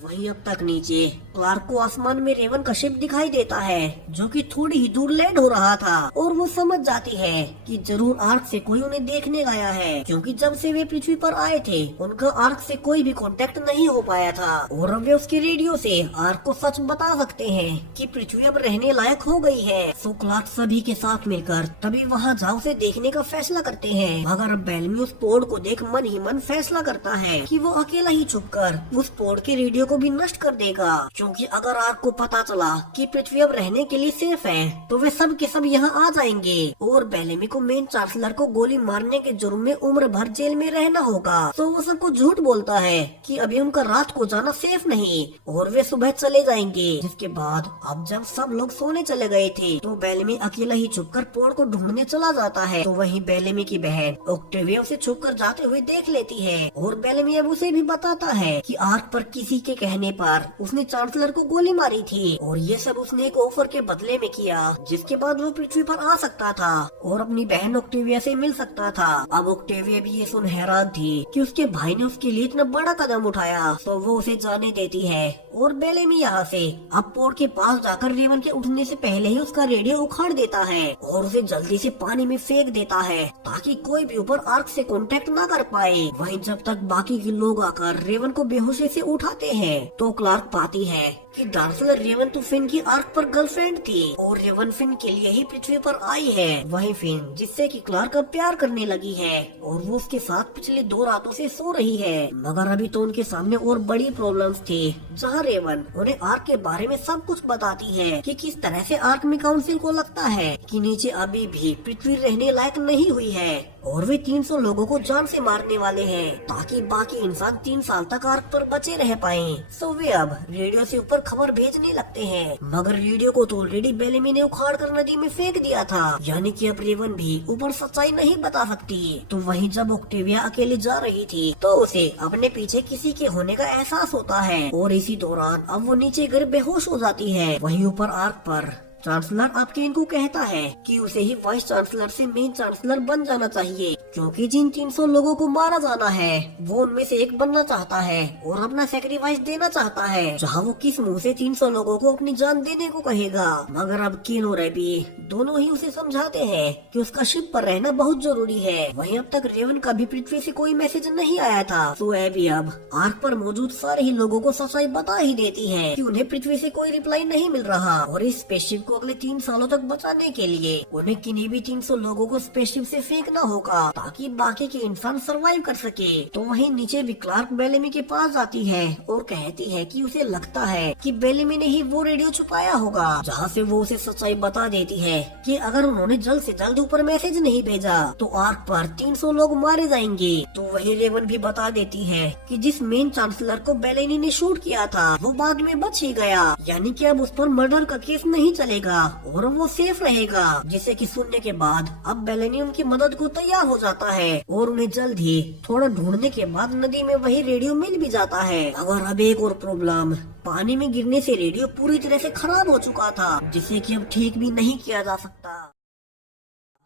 वहीं अब तक नीचे क्लार्क को आसमान में रेवन का शिप दिखाई देता है जो कि थोड़ी ही दूर लैंड हो रहा था और वो समझ जाती है कि जरूर आर्क से कोई उन्हें देखने गया है, क्योंकि जब से वे पृथ्वी पर आए थे उनका आर्क से कोई भी कांटेक्ट नहीं हो पाया था और अब वे उसके रेडियो से आर्क को सच बता सकते हैं कि पृथ्वी अब रहने लायक हो गई है। तो क्लार्क सभी के साथ मिलकर तभी वहाँ जा उसे देखने का फैसला करते हैं, मगर बेलमी उस पोड को देख मन ही मन फैसला करता है कि वो अकेला ही छुपकर उस पोड के रेडियो को भी नष्ट कर देगा, क्योंकि अगर आर्क को पता चला कि पृथ्वी अब रहने के लिए सेफ है तो वे सब के सब यहाँ आ जाएंगे और बेलेमी को मेन चांसलर को गोली मारने के जुर्म में उम्र भर जेल में रहना होगा। तो वो सबको झूठ बोलता है कि अभी उनका रात को जाना सेफ नहीं और वे सुबह चले जाएंगे। जिसके बाद अब जब सब लोग सोने चले गए थे तो बेलेमी अकेला ही छुपकर पोड को ढूंढने चला जाता है। तो वहीं बेलेमी की बहन ऑक्टेविया उसे छुपकर जाते हुए देख लेती है और बेलेमी अब उसे भी बताता है कि आर्क पर किसी के कहने पर उसने चांसलर को गोली मारी थी और ये सब उसने एक ऑफर के बदले में किया, जिसके बाद वो पृथ्वी पर आ सकता था और अपनी बहन ऑक्टेविया से मिल सकता था। अब ऑक्टेविया भी ये सुन हैरान थी कि उसके भाई ने उसके लिए इतना बड़ा कदम उठाया, तो वो उसे जाने देती है और बेलेमी यहाँ से अब पोर्ट के पास जाकर रेवन के उठने से पहले ही उसका रेडियो उखाड़ देता है और उसे जल्दी से पानी में फेंक देता है ताकि कोई भी ऊपर आर्क से कांटेक्ट ना कर पाए। वहीं जब तक बाकी के लोग आकर रेवन को बेहोशी से उठाते हैं तो क्लार्क पाती है कि दरअसल रेवन तो फिन की आर्क पर गर्लफ्रेंड थी और रेवन फिन के लिए ही पृथ्वी पर आई है। वहीं फिन जिससे कि क्लार्क अब प्यार करने लगी है और वो उसके साथ पिछले 2 रातों से सो रही है, मगर अभी तो उनके सामने और बड़ी प्रॉब्लम्स थी, जहाँ रेवन उन्हें आर्क के बारे में सब कुछ बताती है कि किस तरह से आर्क में काउंसिल को लगता है कि नीचे अभी भी पृथ्वी रहने लायक नहीं हुई है और वे 300 लोगों को जान से मारने वाले हैं ताकि बाकी इंसान 3 साल तक आर्क पर बचे रह पाएं। तो वे अब रेडियो से ऊपर खबर भेजने लगते हैं, मगर रेडियो को तो ऑलरेडी बेलेमी ने उखाड़ कर नदी में फेंक दिया था, यानी कि अब रेवन भी ऊपर सच्चाई नहीं बता सकती। तो वहीं जब ऑक्टेविया अकेले जा रही थी तो उसे अपने पीछे किसी के होने का एहसास होता है और इसी दौरान अब वो नीचे गिर बेहोश हो जाती है। वहीं ऊपर आर्क पर चांसलर अब केन को कहता है कि उसे ही वाइस चांसलर से मेन चांसलर बन जाना चाहिए, क्योंकि जिन 300 लोगों को मारा जाना है वो उनमें से एक बनना चाहता है और अपना सेक्रीफाइस देना चाहता है, जहाँ वो किस मुंह से 300 लोगों को अपनी जान देने को कहेगा। मगर अब केन और एबी दोनों ही उसे समझाते हैं कि उसका शिप पर रहना बहुत जरूरी है। वहीं अब तक रेवन का भी पृथ्वी से कोई मैसेज नहीं आया था, तो एबी अब आर्क पर मौजूद सारे ही लोगों को सच्चाई बता ही देती है कि उन्हें पृथ्वी से कोई रिप्लाई नहीं मिल रहा और इस स्पेसशिप को अगले 3 सालों तक बचाने के लिए उन्हें किन्हीं भी 300 लोगों को स्पेसशिप से फेंकना होगा ताकि बाकी के इंसान सरवाइव कर सके। तो वहीं नीचे भी क्लार्क बेलेमी के पास जाती है और कहती है कि उसे लगता है कि बेलेमी ने ही वो रेडियो छुपाया होगा, जहाँ से वो उसे सच्चाई बता देती है कि अगर उन्होंने जल्द से जल्द ऊपर मैसेज नहीं भेजा तो आर्क पर 300 लोग मारे जाएंगे। तो वही रेवन भी बता देती है कि जिस मेन चांसलर को बेलेनी ने शूट किया था वो बाद में बच ही गया, यानी कि अब उस पर मर्डर का केस नहीं चलेगा और वो सेफ रहेगा। जिसे कि सुनने के बाद अब बेलेनी उनकी मदद को तैयार हो जाता है और उन्हें जल्द ही थोड़ा ढूंढने के बाद नदी में वही रेडियो मिल भी जाता है। अगर अब एक और प्रॉब्लम, पानी में गिरने से रेडियो पूरी तरह से खराब हो चुका था, जिसे कि अब ठीक भी नहीं किया जा सकता।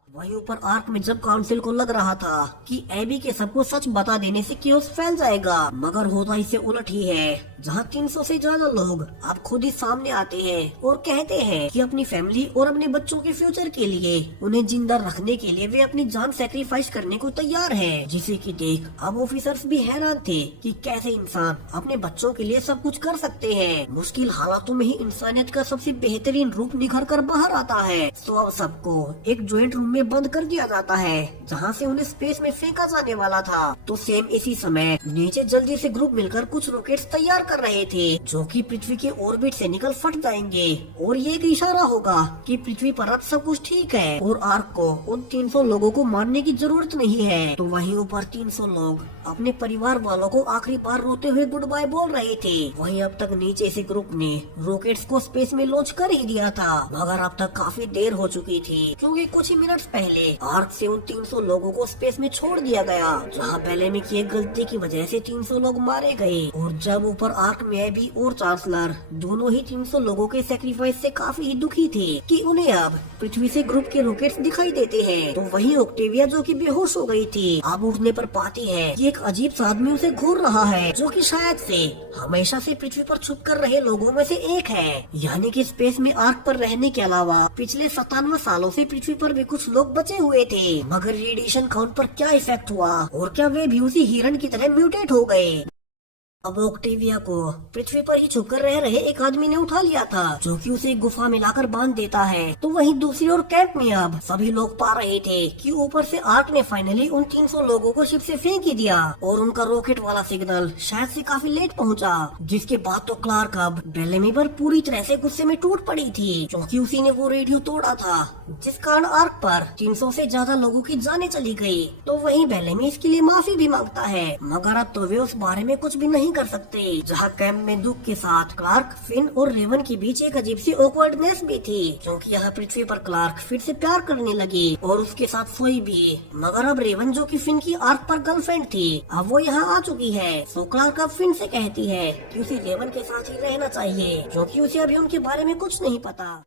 वहीं ऊपर आर्क में जब काउंसिल को लग रहा था कि एबी के सबको सच बता देने से केओस फैल जाएगा, मगर होता इसे उलट ही है, जहां 300 से ज्यादा लोग अब खुद ही सामने आते हैं और कहते हैं कि अपनी फैमिली और अपने बच्चों के फ्यूचर के लिए उन्हें जिंदा रखने के लिए वे अपनी जान सैक्रिफाइस करने को तैयार हैं। जिसे कि देख अब ऑफिसर्स भी हैरान थे कि कैसे इंसान अपने बच्चों के लिए सब कुछ कर सकते हैं। मुश्किल हालातों में ही इंसानियत का सबसे बेहतरीन रूप निखर कर बाहर आता है। तो अब सबको एक ज्वाइंट रूम में बंद कर दिया जाता है, जहाँ से उन्हें स्पेस में फेंका जाने वाला था। तो सेम इसी समय नीचे जल्दी से ग्रुप मिलकर कुछ रॉकेट्स तैयार कर रहे थे, जो कि पृथ्वी के ऑर्बिट से निकल फट जाएंगे और ये एक इशारा होगा कि पृथ्वी पर अब सब कुछ ठीक है और आर्क को उन 300 लोगों को मारने की जरूरत नहीं है। तो वहीं ऊपर 300 लोग अपने परिवार वालों को आखिरी बार रोते हुए गुड बाय बोल रहे थे। वहीं अब तक नीचे से ग्रुप ने रॉकेट्स को स्पेस में लॉन्च कर ही दिया था, मगर अब तक काफी देर हो चुकी थी, क्योंकि कुछ ही मिनट्स पहले आर्क से उन 300 लोगों को स्पेस में छोड़ दिया गया, जहां बेलेमी की एक गलती की वजह से 300 लोग मारे गए। और जब ऊपर आर्क में एबी और चांसलर दोनों ही 300 लोगों के सेक्रीफाइस से काफी ही दुखी थे कि उन्हें अब पृथ्वी से ग्रुप के रॉकेट्स दिखाई देते हैं। तो वहीं ऑक्टेविया, जो कि बेहोश हो गई थी, अब उठने पर पाती है कि एक अजीब सा आदमी उसे घूर रहा है, जो कि शायद से हमेशा से पृथ्वी पर छुप कर रहे लोगों में से एक है। यानी कि स्पेस में आर्क पर रहने के अलावा पिछले 97 सालों से पृथ्वी पर भी कुछ लोग बचे हुए थे, मगर रेडिएशन का उन पर क्या इफेक्ट हुआ और क्या वे भी उसी हिरण की तरह म्यूटेट हो गए। अब ऑक्टेविया को पृथ्वी पर ही छुपकर रह रहे एक आदमी ने उठा लिया था, जो कि उसे एक गुफा में लाकर बांध देता है। तो वहीं दूसरी ओर कैंप में अब सभी लोग पा रहे थे कि ऊपर से आर्क ने फाइनली उन 300 लोगों को शिप से फेंक ही दिया और उनका रॉकेट वाला सिग्नल शायद से काफी लेट पहुंचा, जिसके बाद तो क्लार्क अब बेलेमी पर पूरी तरह से गुस्से में टूट पड़ी थी, क्योंकि उसी ने वो रेडियो तोड़ा था, जिस कारण आर्क पर 300 से ज्यादा लोगों की जानें चली गई। तो वहीं बेलेमी इसके लिए माफी भी मांगता है, मगर अब तो वे उस बारे में कुछ भी नहीं कर सकते। जहाँ कैंप में दुख के साथ क्लार्क, फिन और रेवन के बीच एक अजीब सी ऑकवर्डनेस भी थी, क्योंकि यहाँ पृथ्वी पर क्लार्क फिर से प्यार करने लगी और उसके साथ सोई भी। मगर अब रेवन, जो कि फिन की आर्क पर गर्लफ्रेंड थी, अब वो यहाँ आ चुकी है। तो क्लार्क अब फिन से कहती है कि उसे रेवन के साथ ही रहना चाहिए, क्योंकि उसे अभी उनके बारे में कुछ नहीं पता।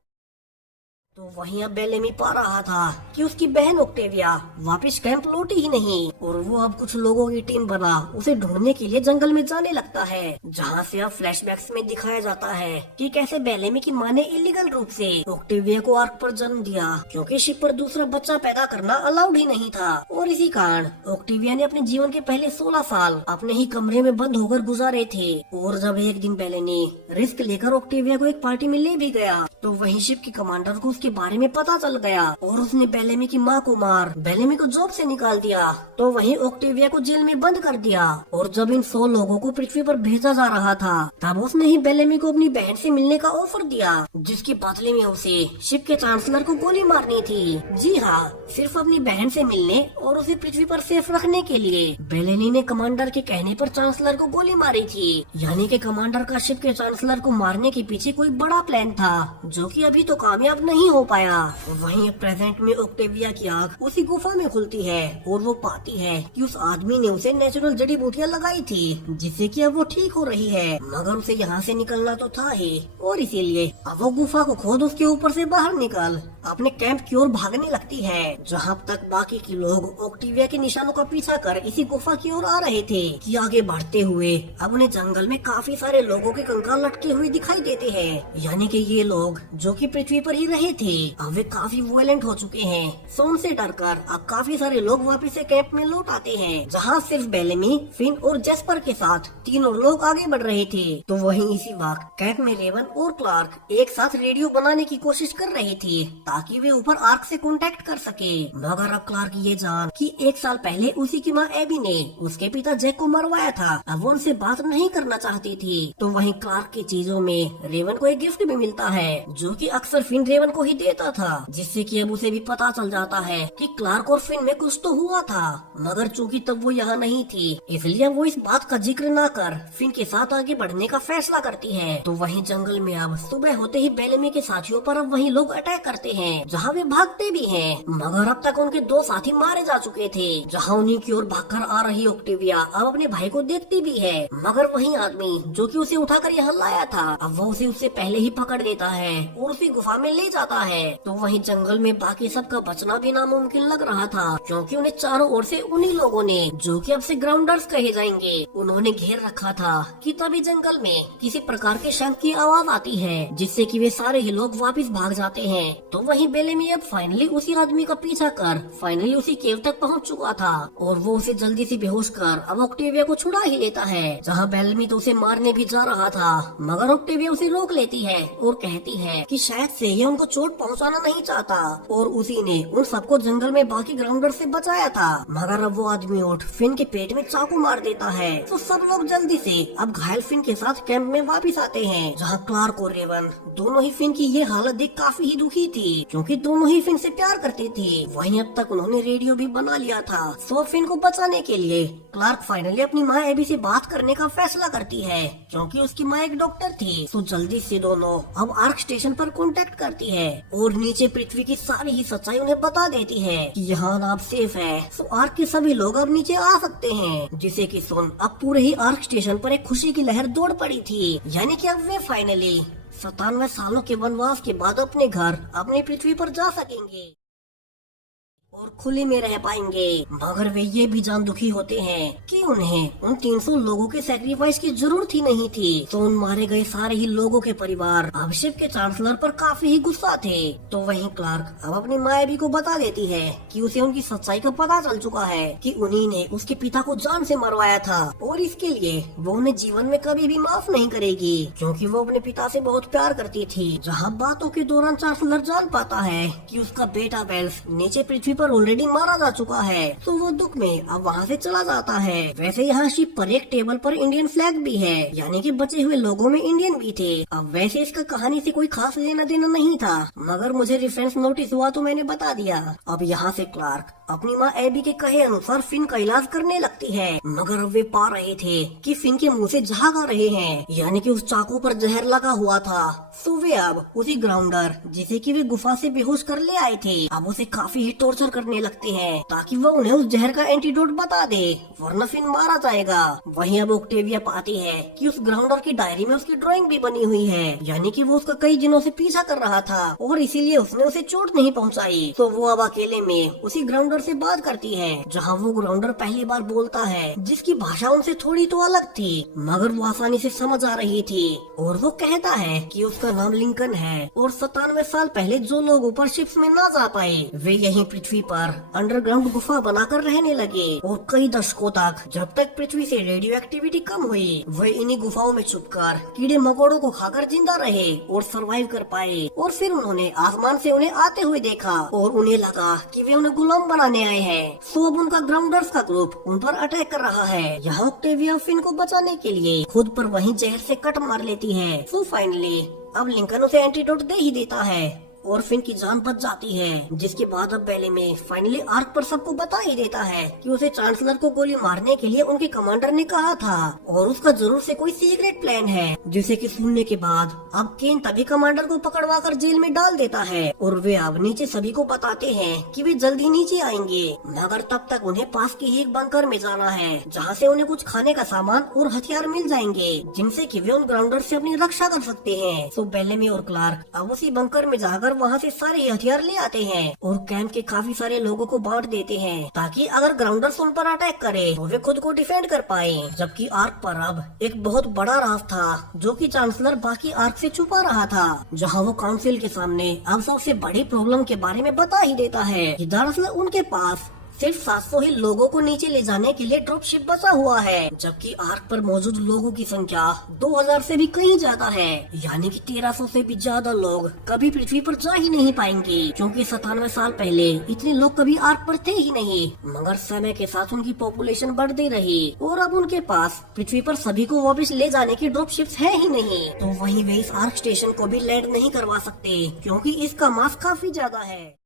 तो वहीं अब बेलेमी पा रहा था कि उसकी बहन ऑक्टेविया वापस कैंप लौटी ही नहीं और वो अब कुछ लोगों की टीम बना उसे ढूंढने के लिए जंगल में जाने लगता है, जहाँ से अब फ्लैशबैक्स में दिखाया जाता है कि कैसे बेलेमी की माँ ने इलीगल रूप से ऑक्टेविया को आर्क पर जन्म दिया, क्योंकि शिप पर दूसरा बच्चा पैदा करना अलाउड ही नहीं था। और इसी कारण ऑक्टेविया ने अपने जीवन के पहले 16 साल अपने ही कमरे में बंद होकर गुजारे थे। और जब एक दिन बेलेमी रिस्क लेकर ऑक्टेविया को एक पार्टी में ले भी गया, तो वहीं शिप के कमांडर को उसके बारे में पता चल गया और उसने बेलेमी की माँ को मार बेलेमी को जॉब से निकाल दिया। तो वहीं ऑक्टेविया को जेल में बंद कर दिया। और जब इन 100 लोगों को पृथ्वी पर भेजा जा रहा था, तब उसने ही बेलेमी को अपनी बहन से मिलने का ऑफर दिया, जिसके बदले में उसे शिप के चांसलर को गोली मारनी थी। जी हाँ, सिर्फ अपनी बहन से मिलने और उसे पृथ्वी पर सेफ रखने के लिए बेलेनी ने कमांडर के कहने पर चांसलर को गोली मारी थी। यानी कि कमांडर का शिप के चांसलर को मारने के पीछे कोई बड़ा प्लान था, जो कि अभी तो कामयाब नहीं हो पाया। वहीं प्रेजेंट में ऑक्टेविया की आंख उसी गुफा में खुलती है और वो पाती है कि उस आदमी ने उसे नेचुरल जड़ी बूटियां लगाई थी, जिससे कि अब वो ठीक हो रही है, मगर उसे यहाँ से निकलना तो था ही। और इसीलिए अब वो गुफा को खोद उसके ऊपर से बाहर निकल अपने कैंप की ओर भागने लगती है, जहाँ तक बाकी के लोग ऑक्टिविया के निशानों का पीछा कर इसी गुफा की ओर आ रहे थे कि आगे बढ़ते हुए अब उन्हें जंगल में काफी सारे लोगों के कंकाल लटके हुए दिखाई देते हैं। यानी कि ये लोग जो कि पृथ्वी पर ही रहे थे अब वे काफी वायलेंट हो चुके हैं। सो उनसे डरकर अब काफी सारे लोग वापस से कैंप में लौट आते हैं, जहाँ सिर्फ बेलेमी, फिन और जेस्पर के साथ तीनों लोग आगे बढ़ रहे थे। तो वहीं इसी वक्त कैंप में रेवन और क्लार्क एक साथ रेडियो बनाने की कोशिश कर रहे थे ताकि वे ऊपर आर्क से कांटेक्ट कर सके। मगर अब क्लार्क ये जान कि 1 साल पहले उसी की माँ एबी ने उसके पिता जैक को मरवाया था, अब वो उनसे बात नहीं करना चाहती थी। तो वहीं क्लार्क की चीजों में रेवन को एक गिफ्ट भी मिलता है जो कि अक्सर फिन रेवन को ही देता था, जिससे कि अब उसे भी पता चल जाता है कि क्लार्क और फिन में कुछ तो हुआ था। मगर चूंकि तब वो यहाँ नहीं थी इसलिए वो इस बात का जिक्र न कर फिन के साथ आगे बढ़ने का फैसला करती है। तो वहीं जंगल में अब सुबह होते ही बेलेमी के साथियों पर अब वही लोग अटैक करते हैं, जहाँ वे भागते भी हैं। मगर अब तक उनके 2 साथी मारे जा चुके थे। जहाँ उन्हीं की ओर भागकर आ रही ऑक्टिविया अब अपने भाई को देखती भी है, मगर वही आदमी जो कि उसे उठाकर यहाँ लाया था अब वो उसे उससे पहले ही पकड़ लेता है और उसी गुफा में ले जाता है। तो वहीं जंगल में बाकी सबका बचना भी नामुमकिन लग रहा था, क्योंकि उन्हें चारों ओर से उन्हीं लोगों ने जो कि अब से ग्राउंडर्स कहे जाएंगे उन्होंने घेर रखा था। कि तभी जंगल में किसी प्रकार के शंख की आवाज आती है, जिससे कि वे सारे ही लोग वापस भाग जाते हैं। तो वहीं बेलेमी अब फाइनली उसी आदमी का पीछा कर फाइनली उसी केव तक पहुंच चुका था और वो उसे जल्दी से बेहोश कर अब ऑक्टेविया को छुड़ा ही लेता है। जहाँ बेलेमी तो उसे मारने भी जा रहा था, मगर ऑक्टेविया उसे रोक लेती है और कहती है कि शायद से ये उनको चोट पहुंचाना नहीं चाहता और उसी ने उन सबको जंगल में बाकी ग्राउंडर से बचाया था। मगर अब वो आदमी उठ फिन के पेट में चाकू मार देता है। तो सब लोग जल्दी से अब घायल फिन के साथ कैंप में वापस आते हैं, जहाँ क्लार्क और रेवन दोनों ही फिन की ये हालत देख काफी ही दुखी थी, क्योंकि दोनों ही फिन से प्यार करते थे। वहीं अब तक उन्होंने रेडियो भी बना लिया था। सो फिन को बचाने के लिए क्लार्क फाइनली अपनी माँ एबी से बात करने का फैसला करती है, क्योंकि उसकी माँ एक डॉक्टर थी। तो जल्दी से दोनों अब आर्क स्टेशन पर कांटेक्ट करती है और नीचे पृथ्वी की सारी ही सच्चाई उन्हें बता देती है कि यहाँ अब सेफ है। तो आर्क के सभी लोग अब नीचे आ सकते हैं, जिसे कि सुन अब पूरे ही आर्क स्टेशन पर एक खुशी की लहर दौड़ पड़ी थी। यानी कि अब वे फाइनली 97 सालों के वनवास के बाद अपने घर अपनी पृथ्वी पर जा सकेंगे और खुले में रह पाएंगे। मगर वे ये भी जान दुखी होते हैं कि उन्हें उन 300 लोगों के सैक्रिफाइस की जरूरत ही नहीं थी। तो उन मारे गए सारे ही लोगों के परिवार अब शिप के चांसलर पर काफी ही गुस्सा थे। तो वहीं क्लार्क अब अपनी माँ एबी को बता देती है कि उसे उनकी सच्चाई का पता चल चुका है कि उन्हीं ने उसके पिता को जान से मरवाया था और इसके लिए वो उन्हें जीवन में कभी भी माफ नहीं करेगी, क्योंकि वो अपने पिता से बहुत प्यार करती थी। जहाँ बातों के दौरान चांसलर जान पाता है कि उसका बेटा वेल्स नीचे पृथ्वी पर ऑलरेडी मारा जा चुका है, तो वो दुख में अब वहाँ से चला जाता है। वैसे यहाँ शिप पर एक टेबल पर इंडियन फ्लैग भी है, यानी कि बचे हुए लोगों में इंडियन भी थे। अब वैसे इसका कहानी से कोई खास लेना देना नहीं था, मगर मुझे रेफरेंस नोटिस हुआ तो मैंने बता दिया। अब यहाँ से क्लार्क अपनी माँ एबी के कहे अनुसार फिन का इलाज करने लगती है, मगर अब वे पा रहे थे कि फिन के मुंह से झाग आ रहे हैं, यानी कि उस चाकू पर जहर लगा हुआ था। सो वे अब उसी ग्राउंडर जिसे कि वे गुफा से बेहोश कर ले आए थे अब उसे काफी ही टॉर्चर करने लगते हैं, ताकि वो उन्हें उस जहर का एंटीडोट बता दे, वरना फिन मारा जाएगा। वहीं अब ऑक्टेविया पाती है कि उस ग्राउंडर की डायरी में उसकी ड्राइंग भी बनी हुई है, यानी कि वो उसका कई दिनों से पीछा कर रहा था और इसीलिए उसने उसे चोट नहीं पहुंचाई। तो वो अब अकेले में उसी ग्राउंडर से बात करती है, जहाँ वो ग्राउंडर पहली बार बोलता है, जिसकी भाषा उनसे थोड़ी तो अलग थी, मगर वो आसानी से समझ आ रही थी। और वो कहता है कि उसका नाम लिंकन है और 97 साल पहले जो लोग ऊपर शिप्स में ना जा पाए वे यहीं पृथ्वी पर अंडरग्राउंड गुफा बनाकर रहने लगे और कई दशकों तक, जब तक पृथ्वी से रेडियो एक्टिविटी कम हुई, वे इन्हीं गुफाओं में छुपकर कीड़े मकोड़ों को खाकर जिंदा रहे और सरवाइव कर पाए। और फिर उन्होंने आसमान से उन्हें आते हुए देखा और उन्हें लगा कि वे उन्हें गुलाम बनाने आए हैं। सो अब उनका ग्राउंडर्स का ग्रुप उन पर अटैक कर रहा है। यहाँ ऑक्टेविया फिन को बचाने के लिए खुद पर वहीं जहर से कट मार लेती है। सो फाइनली अब लिंकन उसे एंटीडोट दे ही देता है और फिन की जान बच जाती है, जिसके बाद अब बेले में फाइनली आर्क पर सबको बता ही देता है कि उसे चांसलर को गोली मारने के लिए उनके कमांडर ने कहा था और उसका जरूर से कोई सीक्रेट प्लान है, जिसे कि सुनने के बाद अब केन तभी कमांडर को पकड़वा कर जेल में डाल देता है और वे अब नीचे सभी को बताते हैं कि वे जल्दी नीचे आएंगे, मगर तब तक उन्हें पास के ही एक बंकर में जाना है, जहाँ से उन्हें कुछ खाने का सामान और हथियार मिल जाएंगे, जिनसे कि वे उन ग्राउंडर से अपनी रक्षा कर सकते हैं। तो बेलेमी और क्लार्क अब उसी बंकर में जाकर वहाँ से सारे हथियार ले आते हैं और कैंप के काफी सारे लोगों को बांट देते हैं ताकि अगर ग्राउंडर्स उन पर अटैक करे तो वे खुद को डिफेंड कर पाए। जबकि आर्क पर अब एक बहुत बड़ा राज था जो कि चांसलर बाकी आर्क से छुपा रहा था, जहाँ वो काउंसिल के सामने अब सबसे बड़ी प्रॉब्लम के बारे में बता ही देता है कि दरअसल उनके पास सिर्फ 700 ही लोगों को नीचे ले जाने के लिए ड्रॉप शिप बचा हुआ है, जबकि आर्क पर मौजूद लोगों की संख्या 2000 से भी कहीं ज्यादा है। यानी कि 1300 से भी ज्यादा लोग कभी पृथ्वी पर जा ही नहीं पाएंगे, क्योंकि 97 साल पहले इतने लोग कभी आर्क पर थे ही नहीं। मगर समय के साथ उनकी पॉपुलेशन बढ़ती रही और अब उनके पास पृथ्वी पर सभी को वापस ले जाने की ड्रॉप शिप्स है ही नहीं, तो वहीं वे इस आर्क स्टेशन को भी लैंड नहीं करवा सकते क्योंकि इसका मास काफी ज्यादा है।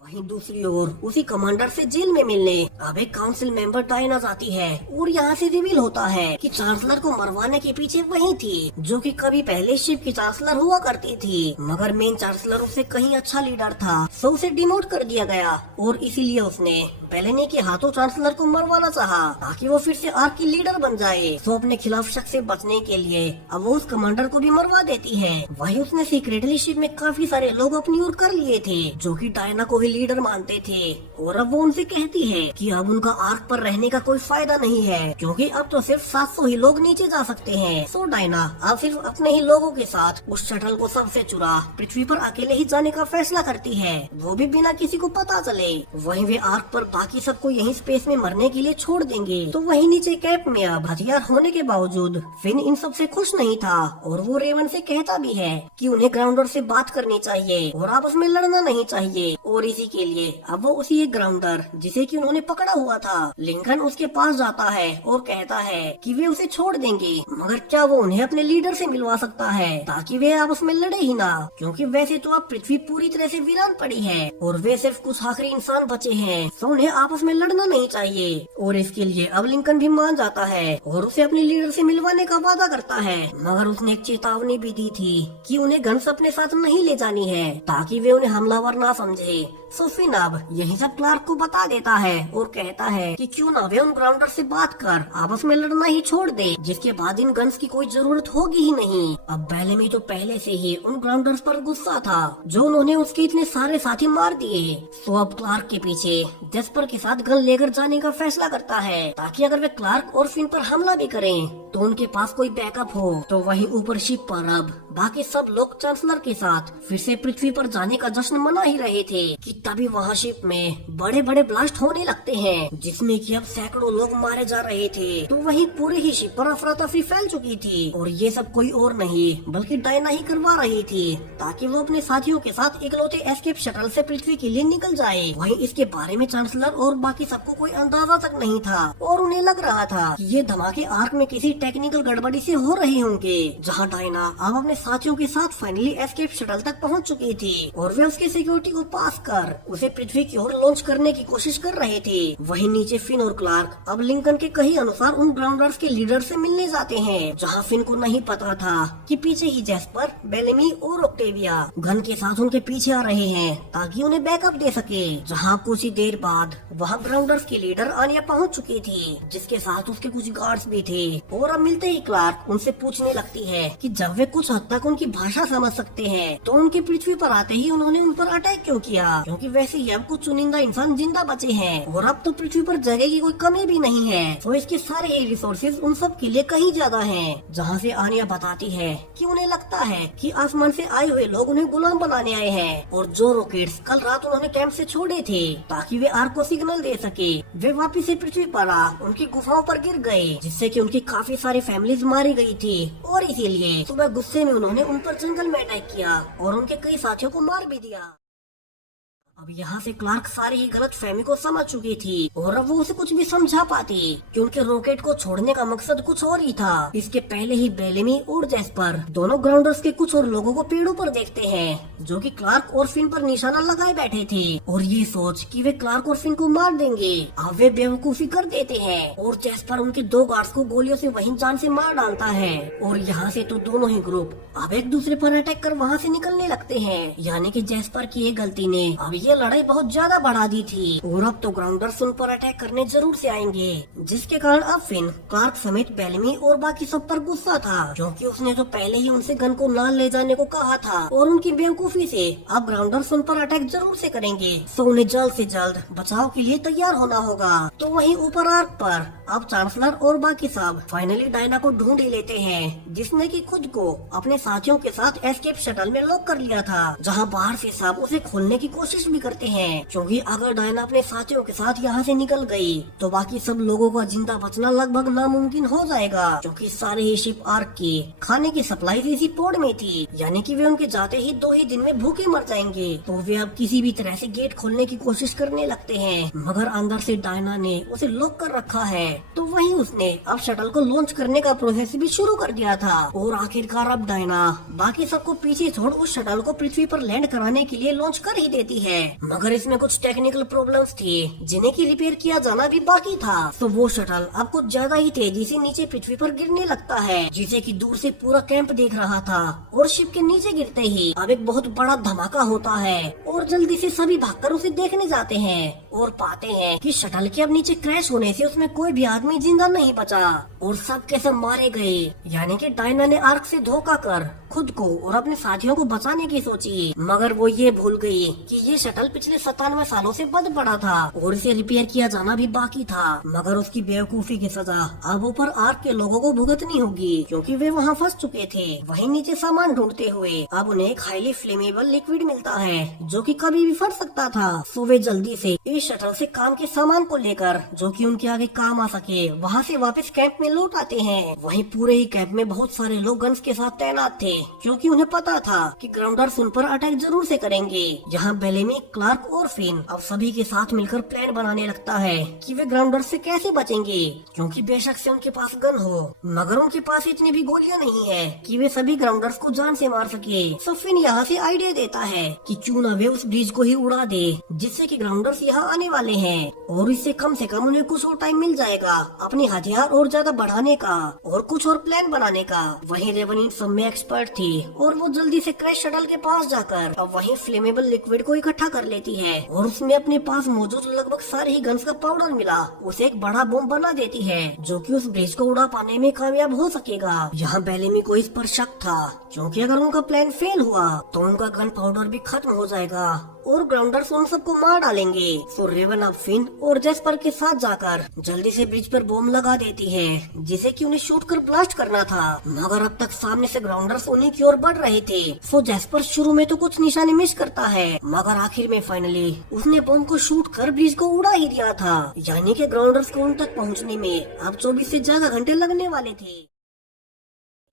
वहीं दूसरी ओर उसी कमांडर से जेल में मिलने अब एक काउंसिल मेंबर डायना जाती है और यहाँ से रिवील होता है कि चांसलर को मरवाने के पीछे वही थी जो कि कभी पहले शिप की चांसलर हुआ करती थी, मगर मेन चांसलर उससे कहीं अच्छा लीडर था, सो उसे डिमोट कर दिया गया और इसीलिए उसने बेलेनी के हाथों चांसलर को मरवाना चाहा ताकि वो फिर से आर्क की लीडर बन जाए। तो अपने खिलाफ शक से बचने के लिए अब वो उस कमांडर को भी मरवा देती है। वहीं उसने सीक्रेटली शिप में काफी सारे लोग अपनी ओर कर लिए थे जो कि डायना को ही लीडर मानते थे, और अब वो उनसे कहती है कि अब उनका आर्क पर रहने का कोई फायदा नहीं है क्योंकि अब तो सिर्फ 700 ही लोग नीचे जा सकते हैं। सो डायना अब सिर्फ अपने ही लोगों के साथ उस शटल को सबसे चुरा पृथ्वी पर अकेले ही जाने का फैसला करती है, वो भी बिना किसी को पता चले। वहीं वे आर्क पर बाकी सबको यहीं स्पेस में मरने के लिए छोड़ देंगे। तो वहीं नीचे कैंप में अब हथियार होने के बावजूद फिन इन सब से खुश नहीं था और वो रेवन से कहता भी है कि उन्हें ग्राउंडर से बात करनी चाहिए और आपस में लड़ना नहीं चाहिए, और इसी के लिए अब वो उसी एक ग्राउंडर जिसे कि उन्होंने पकड़ा हुआ था लिंकन उसके पास जाता है और कहता है कि वे उसे छोड़ देंगे, मगर क्या वो उन्हें अपने लीडर से मिलवा सकता है ताकि वे आपस में लड़े ही ना, क्योंकि वैसे तो अब पृथ्वी पूरी तरह से वीरान पड़ी है और वे सिर्फ कुछ आखिरी इंसान बचे हैं, तो उन्हें आपस में लड़ना नहीं चाहिए। और इसके लिए अब लिंकन भी मान जाता है और उसे अपने लीडर से मिलवाने का वादा करता है, मगर उसने एक चेतावनी भी दी थी कि उन्हें गन्स अपने साथ नहीं ले जानी है ताकि वे उन्हें हमलावर ना समझे। सो फिन अब यही सब क्लार्क को बता देता है और कहता है कि क्यों ना वे उन ग्राउंडर से बात कर आपस में लड़ना ही छोड़ दे, जिसके बाद इन गन्स की कोई जरूरत होगी ही नहीं। अब बेलेमी तो पहले से ही उन ग्राउंडर्स पर गुस्सा था जो उन्होंने उसके इतने सारे साथी मार दिए। तो अब क्लार्क के पीछे जेस्पर के साथ गन लेकर जाने का फैसला करता है ताकि अगर वे क्लार्क और फिन पर हमला भी करें तो उनके पास कोई बैकअप हो। तो वहीं ऊपर शिप पर अब बाकी सब लोग चांसलर के साथ फिर से पृथ्वी पर जाने का जश्न मना ही रहे थे कि तभी वहाँ शिप में बड़े बड़े ब्लास्ट होने लगते हैं जिसमें कि अब सैकड़ों लोग मारे जा रहे थे। तो वहीं पूरी ही शिप पर अफरा तफरी फैल चुकी थी और ये सब कोई और नहीं बल्कि डायना ही करवा रही थी ताकि वो अपने साथियों के साथ इकलौते एस्केप शटल से पृथ्वी के लिए निकल जाए। वहीं इसके बारे में चांसलर और बाकी सबको कोई अंदाजा तक नहीं था और उन्हें लग रहा था कि ये धमाके आर्क में किसी टेक्निकल गड़बड़ी से हो रहे होंगे, जहाँ डायना अब अपने साथियों के साथ फाइनली एस्केप शटल तक पहुँच चुकी थी और वे उसकी सिक्योरिटी को पास कर उसे पृथ्वी की ओर लॉन्च करने की कोशिश कर रहे थे। वहीं नीचे फिन और क्लार्क अब लिंकन के कहे अनुसार उन ग्राउंडर्स के लीडर से मिलने जाते हैं, जहां फिन को नहीं पता था कि पीछे ही जेस्पर, बेलेमी और ऑक्टेविया गन के साथ उनके पीछे आ रहे हैं ताकि उन्हें बैकअप दे सके। जहां कुछ ही देर बाद वहां ग्राउंडर्स की लीडर आनिया पहुंच चुकी थी जिसके साथ उसके कुछ गार्ड्स भी थे, और अब मिलते ही क्लार्क उनसे पूछने लगती है कि जब वे कुछ हद तक उनकी भाषा समझ सकते हैं तो उनके पृथ्वी पर आते ही उन्होंने उन पर अटैक क्यों किया, क्योंकि वैसे ही अब कुछ चुनिंदा इंसान जिंदा बचे हैं और अब तो पृथ्वी पर जगह की कोई कमी भी नहीं है, तो इसके सारे ही रिसोर्सेज उन सब के लिए कहीं ज्यादा हैं। जहाँ से आनिया बताती है कि उन्हें लगता है कि आसमान से आए हुए लोग उन्हें गुलाम बनाने आए हैं और जो रॉकेट्स कल रात उन्होंने कैंप से छोड़े थे ताकि वे आर्क को सिग्नल दे सके, वे वापिस से पृथ्वी पर आ उनकी गुफाओं पर गिर गए, जिससे कि उनकी काफी सारी फैमिलीज मारी गई थी और इसीलिए सुबह गुस्से में उन्होंने उन पर जंगल में अटैक किया और उनके कई साथियों को मार भी दिया। अब यहाँ से क्लार्क सारी ही गलत फहमी को समझ चुकी थी और अब वो उसे कुछ भी समझा पाती कि उनके रॉकेट को छोड़ने का मकसद कुछ और ही था। इसके पहले ही बेलेमी और जेस्पर दोनों ग्राउंडर्स के कुछ और लोगों को पेड़ों पर देखते हैं जो कि क्लार्क और फिन पर निशाना लगाए बैठे थे, और ये सोच कि वे क्लार्क और फिन को मार देंगे अब वे बेवकूफी कर देते हैं और जेस्पर उनके 2 गार्ड्स को गोलियों से वहीं जान से मार डालता है। और यहाँ से तो दोनों ही ग्रुप अब एक दूसरे पर अटैक कर वहाँ से निकलने लगते हैं, यानी कि जेस्पर की ये गलती ने अब ये लड़ाई बहुत ज्यादा बढ़ा दी थी और अब तो ग्राउंडर्स उन पर अटैक करने जरूर से आएंगे, जिसके कारण अब फिन, क्लार्क समेत बेलमी और बाकी सब पर गुस्सा था, क्योंकि उसने तो पहले ही उनसे गन को न ले जाने को कहा था और उनकी बेवकूफी से अब ग्राउंडर्स उन पर अटैक जरूर से करेंगे। सो उन्हें जल्द से जल्द बचाव के लिए तैयार होना होगा। तो वहीं ऊपर आर्क पर अब चांसलर और बाकी सब फाइनली डायना को ढूंढ ही लेते हैं, जिसने कि खुद को अपने साथियों के साथ एस्केप शटल में लॉक कर लिया था, जहां बाहर से सब उसे खोलने की कोशिश भी करते हैं, क्योंकि अगर डायना अपने साथियों के साथ यहाँ से निकल गई तो बाकी सब लोगों का जिंदा बचना लगभग नामुमकिन हो जाएगा, क्योंकि सारे ही शिप आर्क की खाने की सप्लाई इसी पोर्ट में थी, यानी कि वे उनके जाते ही 2 ही दिन में भूखे मर जाएंगे। तो वे अब किसी भी तरह से गेट खोलने की कोशिश करने लगते हैं, मगर अंदर से डायना ने उसे लॉक कर रखा है। तो वहीं उसने अब शटल को लॉन्च करने का प्रोसेस भी शुरू कर दिया था और आखिरकार अब डायना बाकी सबको पीछे छोड़ उस शटल को पृथ्वी पर लैंड कराने के लिए लॉन्च कर ही देती है, मगर इसमें कुछ टेक्निकल प्रॉब्लम्स थी जिन्हें की रिपेयर किया जाना भी बाकी था। तो वो शटल अब कुछ ज्यादा ही तेजी से नीचे पृथ्वी पर गिरने लगता है, जिसे कि दूर से पूरा कैंप देख रहा था, और शिप के नीचे गिरते ही अब एक बहुत बड़ा धमाका होता है और जल्दी से सभी भागकर उसे देखने जाते हैं और पाते हैं कि शटल के अब नीचे क्रैश होने से उसमें कोई भी आदमी जिंदा नहीं बचा और सब के सब मारे गए, यानी कि डायना ने आर्क से धोखा कर खुद को और अपने साथियों को बचाने की सोची, मगर वो ये भूल गई कि ये शटल पिछले 97 सालों से बंद पड़ा था और इसे रिपेयर किया जाना भी बाकी था, मगर उसकी बेवकूफी की सजा अब ऊपर आर्क के लोगों को भुगतनी होगी, क्योंकि वे वहाँ फंस चुके थे। वहीं नीचे सामान ढूंढते हुए अब उन्हें एक हाईली फ्लेमेबल लिक्विड मिलता है जो कि कभी भी फट सकता था। सो वे जल्दी से इस शटल से काम के सामान को लेकर, जो कि उनके आगे काम आ सके, वहाँ से वापस कैंप में लौट आते हैं। वहीं पूरे ही कैंप में बहुत सारे लोग गन्स के साथ तैनात थे, क्योंकि उन्हें पता था कि ग्राउंडर्स उन पर अटैक जरूर से करेंगे। यहाँ बेलेमी, क्लार्क और फिन अब सभी के साथ मिलकर प्लान बनाने लगता है कि वे ग्राउंडर्स से कैसे बचेंगे, क्योंकि बेशक से उनके पास गन हो, मगर उनके पास इतनी भी गोलियां नहीं है कि वे सभी ग्राउंडर्स को जान से मार सके। तो फिन यहाँ से आइडिया देता है कि क्यों न वे उस ब्रिज को ही उड़ा दे, जिससे कि ग्राउंडर्स यहाँ आने वाले हैं और इससे कम से कम उन्हें कुछ और टाइम मिल जाएगा अपने हथियार और ज्यादा बढ़ाने का और कुछ और प्लान बनाने का। वहीं रेवन इन सब में एक्सपर्ट थी और वो जल्दी से क्रैश शटल के पास जाकर अब वहीं फ्लेमेबल लिक्विड को इकट्ठा कर लेती है और उसमें अपने पास मौजूद लगभग सारे ही गन्स का पाउडर मिला उसे एक बड़ा बम बना देती है, जो कि उस ब्रिज को उड़ा पाने में कामयाब हो सकेगा। यहाँ बेलेमी को इस पर शक था, क्योंकि अगर उनका प्लान फेल हुआ तो उनका गन पाउडर भी खत्म हो जाएगा और ग्राउंडर्स उन सबको मार डालेंगे। तो रेवन अब फिन और जेस्पर के साथ जाकर जल्दी से ब्रिज पर बम लगा देती है, जिसे कि उन्हें शूट कर ब्लास्ट करना था, मगर अब तक सामने से ग्राउंडर्स उन्हीं की ओर बढ़ रहे थे। सो जेस्पर शुरू में तो कुछ निशाने मिस करता है, मगर आखिर में फाइनली उसने बम को शूट कर ब्रिज को उड़ा ही दिया था, यानी कि ग्राउंडर्स को उन तक पहुंचने में अब 24 से ज्यादा घंटे लगने वाले थे।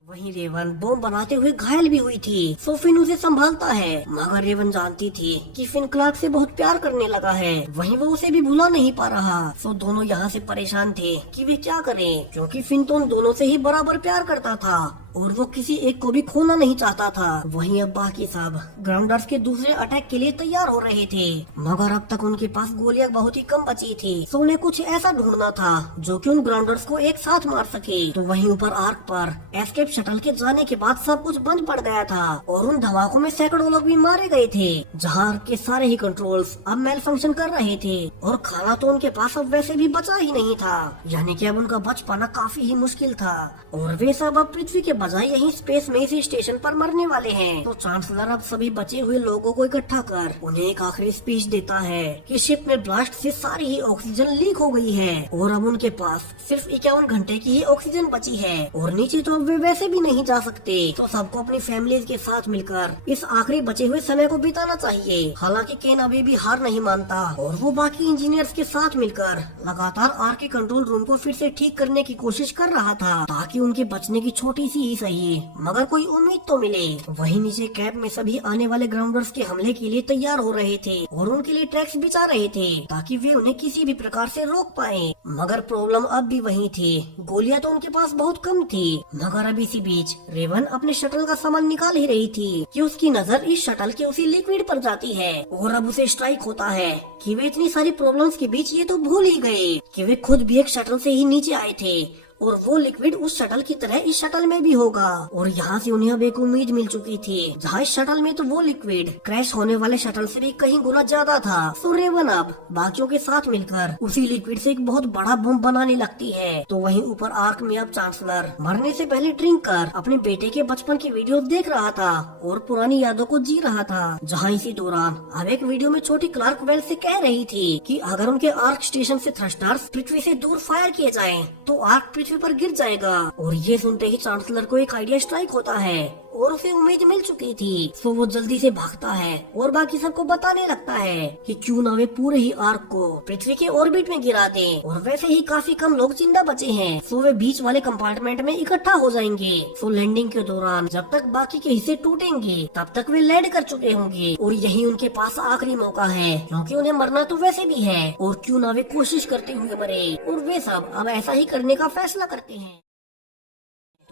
वहीं रेवन बम बनाते हुए घायल भी हुई थी, सो फिन उसे संभालता है, मगर रेवन जानती थी कि फिन क्लार्क से बहुत प्यार करने लगा है, वहीं वो उसे भी भुला नहीं पा रहा। सो दोनों यहाँ से परेशान थे कि वे क्या करें, क्योंकि फिन तो उन दोनों से ही बराबर प्यार करता था और वो किसी एक को भी खोना नहीं चाहता था। वहीं अब बाकी सब ग्राउंडर्स के दूसरे अटैक के लिए तैयार हो रहे थे, मगर अब तक उनके पास गोलियां बहुत ही कम बची थी, सो उन्हें कुछ ऐसा ढूंढना था जो कि उन ग्राउंडर्स को एक साथ मार सके। तो वहीं ऊपर आर्क पर एस्केप शटल के जाने के बाद सब कुछ बंद पड़ गया था और उन धमाकों में सैकड़ों लोग भी मारे गए थे, जहाँ आर्क के सारे ही कंट्रोल्स अब मेल फंक्शन कर रहे थे और खाना तो उनके पास अब वैसे भी बचा ही नहीं था, यानी कि अब उनका बच पाना काफी ही मुश्किल था और वे सब अब पृथ्वी के बजाय यहीं स्पेस में इसी स्टेशन पर मरने वाले हैं। तो चांसलर अब सभी बचे हुए लोगों को इकट्ठा कर उन्हें एक आखिरी स्पीच देता है कि शिप में ब्लास्ट से सारी ही ऑक्सीजन लीक हो गई है और अब उनके पास सिर्फ 51 घंटे की ही ऑक्सीजन बची है और नीचे तो अब वे वैसे भी नहीं जा सकते। तो सबको अपनी फैमिलीज के साथ मिलकर इस आखिरी बचे हुए समय को बिताना चाहिए। हालांकि केन अभी भी हार नहीं मानता और वो बाकी इंजीनियर्स के साथ मिलकर लगातार आर्क के कंट्रोल रूम को फिर से ठीक करने की कोशिश कर रहा था, ताकि उनके बचने की छोटी सी ही सही मगर कोई उम्मीद तो मिले। वहीं नीचे कैंप में सभी आने वाले ग्राउंडर्स के हमले के लिए तैयार हो रहे थे और उनके लिए ट्रैक्स बिछा रहे थे, ताकि वे उन्हें किसी भी प्रकार से रोक पाए। मगर प्रॉब्लम अब भी वही थी, गोलियां तो उनके पास बहुत कम थी। मगर अब इसी बीच रेवन अपने शटल का सामान निकाल ही रही थी कि उसकी नजर इस शटल के उसी लिक्विड पर जाती है और अब उसे स्ट्राइक होता है कि वे इतनी सारी प्रॉब्लम्स के बीच ये तो भूल ही गए कि वे खुद भी एक शटल से ही नीचे आए थे और वो लिक्विड उस शटल की तरह इस शटल में भी होगा। और यहाँ से उन्हें अब एक उम्मीद मिल चुकी थी। जहाँ इस शटल में तो वो लिक्विड क्रैश होने वाले शटल से भी कहीं गुना ज्यादा था। तो रेवन अब बाकियों के साथ मिलकर उसी लिक्विड से एक बहुत बड़ा बम बनाने लगती है। तो वहीं ऊपर आर्क में अब चांसलर मरने से पहले ड्रिंक कर अपने बेटे के बचपन की वीडियो देख रहा था और पुरानी यादों को जी रहा था। जहाँ इसी दौरान अब एक वीडियो में छोटी क्लार्क वेल से कह रही थी कि अगर उनके आर्क स्टेशन से थ्रस्टर्स पृथ्वी से दूर फायर किए जाएं, तो आर्क पृथ्वी पर गिर जाएगा। और ये सुनते ही चांसलर को एक आइडिया स्ट्राइक होता है और उसे उम्मीद मिल चुकी थी। तो वो जल्दी से भागता है और बाकी सबको बताने लगता है कि क्यों ना वे पूरे ही आर्क को पृथ्वी के ऑर्बिट में गिरा दें। और वैसे ही काफी कम लोग जिंदा बचे हैं, तो वे बीच वाले कंपार्टमेंट में इकट्ठा हो जाएंगे। तो लैंडिंग के दौरान जब तक बाकी के हिस्से टूटेंगे तब तक वे लैंड कर चुके होंगे और यही उनके पास आखिरी मौका है, क्योंकि उन्हें मरना तो वैसे भी है और क्यों ना वे कोशिश करते हुए मरे। और वे सब अब ऐसा ही करने का फैसला करते हैं।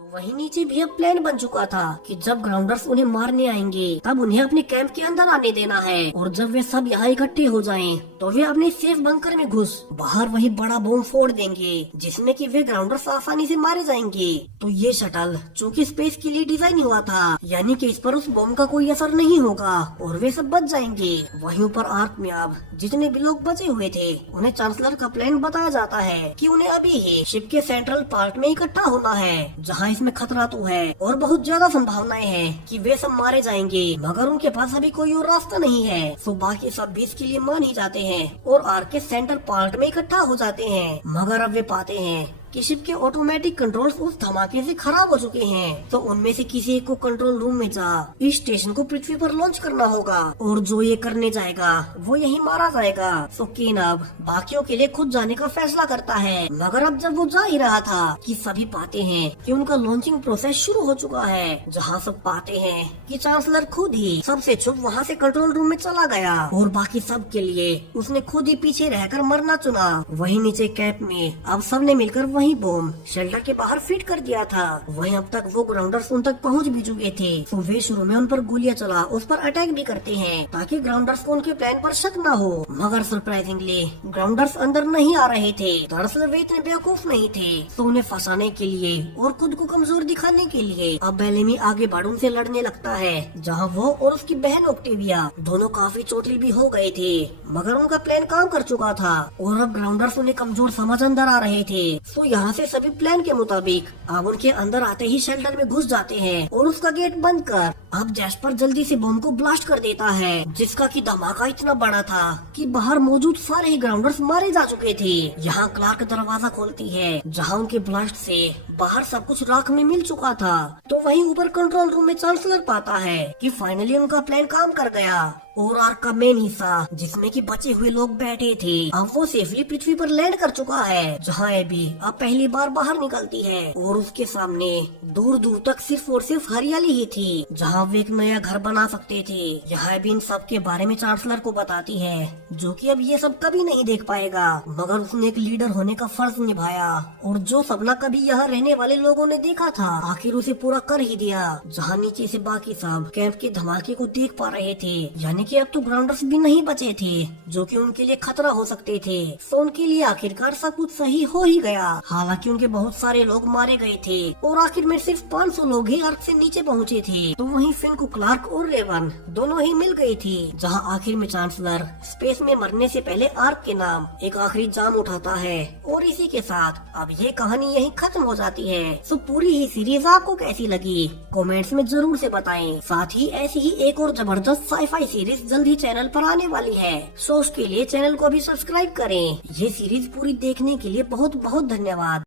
तो वहीं नीचे भी अब प्लान बन चुका था कि जब ग्राउंडर्स उन्हें मारने आएंगे तब उन्हें अपने कैंप के अंदर आने देना है। और जब वे सब यहाँ इकट्ठे हो जाएं, तो वे अपने सेफ बंकर में घुस बाहर वही बड़ा बम फोड़ देंगे, जिसमें कि वे ग्राउंडर्स आसानी से मारे जाएंगे। तो ये शटल चूँकि स्पेस के लिए डिजाइन हुआ था, यानी कि इस पर उस बम का कोई असर नहीं होगा और वे सब बच जाएंगे। वहीं ऊपर आर्क में अब जितने भी लोग बचे हुए थे उन्हें चांसलर का प्लान बताया जाता है कि उन्हें अभी ही शिप के सेंट्रल पार्ट में इकट्ठा होना है, जहाँ इसमें खतरा तो है और बहुत ज्यादा संभावनाएं हैं कि वे सब मारे जाएंगे, मगर उनके पास अभी कोई और रास्ता नहीं है। तो बाकी सब भी इसके लिए मान ही जाते हैं और आर्क के सेंटर पार्ट में इकट्ठा हो जाते हैं। मगर अब वे पाते हैं कि शिप के ऑटोमेटिक कंट्रोल्स उस धमाके से खराब हो चुके हैं। तो उनमें से किसी एक को कंट्रोल रूम में जा इस स्टेशन को पृथ्वी पर लॉन्च करना होगा और जो ये करने जाएगा वो यही मारा जाएगा। तो केन अब बाकियों के लिए खुद जाने का फैसला करता है, मगर अब जब वो जा ही रहा था कि सभी पाते हैं कि उनका लॉन्चिंग प्रोसेस शुरू हो चुका है। जहाँ सब पाते हैं कि चांसलर खुद ही सबसे छुप वहाँ से कंट्रोल रूम में चला गया और बाकी सब के लिए उसने खुद ही पीछे रहकर मरना चुना। वही नीचे कैंप में अब सबने मिलकर वही बम शेल्टर के बाहर फिट कर दिया था। वहीं अब तक वो ग्राउंडर्स उन तक पहुंच भी चुके थे। तो वे शुरू में उन पर गोलियां चला उस पर अटैक भी करते हैं ताकि ग्राउंडर्स को उनके प्लान पर शक न हो। मगर सरप्राइजिंगली ग्राउंडर्स अंदर नहीं आ रहे थे। दरअसल वे इतने बेवकूफ नहीं थे, तो उन्हें फंसाने के लिए और खुद को कमजोर दिखाने के लिए अब बेलेमी आगे बाडून से लड़ने लगता है, जहाँ वो और उसकी बहन ऑक्टेविया दोनों काफी चोटिल भी हो गए थे। मगर उनका प्लान काम कर चुका था और अब ग्राउंडर्स उन्हें कमजोर समझ अंदर आ रहे थे। तो यहाँ से सभी प्लान के मुताबिक अब उनके अंदर आते ही शेल्टर में घुस जाते हैं और उसका गेट बंद कर अब जैस्पर जल्दी से बम को ब्लास्ट कर देता है, जिसका कि धमाका इतना बड़ा था कि बाहर मौजूद सारे ही ग्राउंडर्स मारे जा चुके थे। यहाँ क्लार्क दरवाजा खोलती है, जहाँ उनके ब्लास्ट से बाहर सब कुछ राख में मिल चुका था। तो वहीं ऊपर कंट्रोल रूम में चांसलर पाता है कि फाइनली उनका प्लान काम कर गया और आर्क का मेन हिस्सा जिसमें कि बचे हुए लोग बैठे थे अब वो सेफली पृथ्वी पर लैंड कर चुका है, जहाँ एबी अब पहली बार बाहर निकलती है और उसके सामने दूर दूर तक सिर्फ और सिर्फ हरियाली ही थी, जहाँ वे एक नया घर बना सकते थे। यहाँ एबी इन सब के बारे में चांसलर को बताती है, जो कि अब ये सब कभी नहीं देख पाएगा, मगर उसने एक लीडर होने का फर्ज निभाया और जो सपना कभी यहाँ रहने वाले लोगों ने देखा था आखिर उसे पूरा कर ही दिया। जहाँ नीचे से बाकी सब कैंप के धमाके को देख पा रहे थे, यानी कि अब तो ग्राउंडर्स भी नहीं बचे थे जो कि उनके लिए खतरा हो सकते थे। तो उनके लिए आखिरकार सब कुछ सही हो ही गया। हालांकि उनके बहुत सारे लोग मारे गए थे और आखिर में सिर्फ 500 लोग ही आर्क से नीचे पहुंचे थे। तो वहीं फिन को क्लार्क और रेवन दोनों ही मिल गई थी, जहां आखिर में चांसलर स्पेस में मरने से पहले आर्क के नाम एक आखिरी जाम उठाता है। और इसी के साथ अब ये कहानी यहीं खत्म हो जाती है। तो पूरी ही सीरीज आपको कैसी लगी कमेंट्स में जरूर से बताएं। साथ ही ऐसी ही एक और जबरदस्त साईफाई सीरीज जल्द ही चैनल पर आने वाली है, सो उसके लिए चैनल को भी सब्सक्राइब करें। ये सीरीज पूरी देखने के लिए बहुत बहुत धन्यवाद।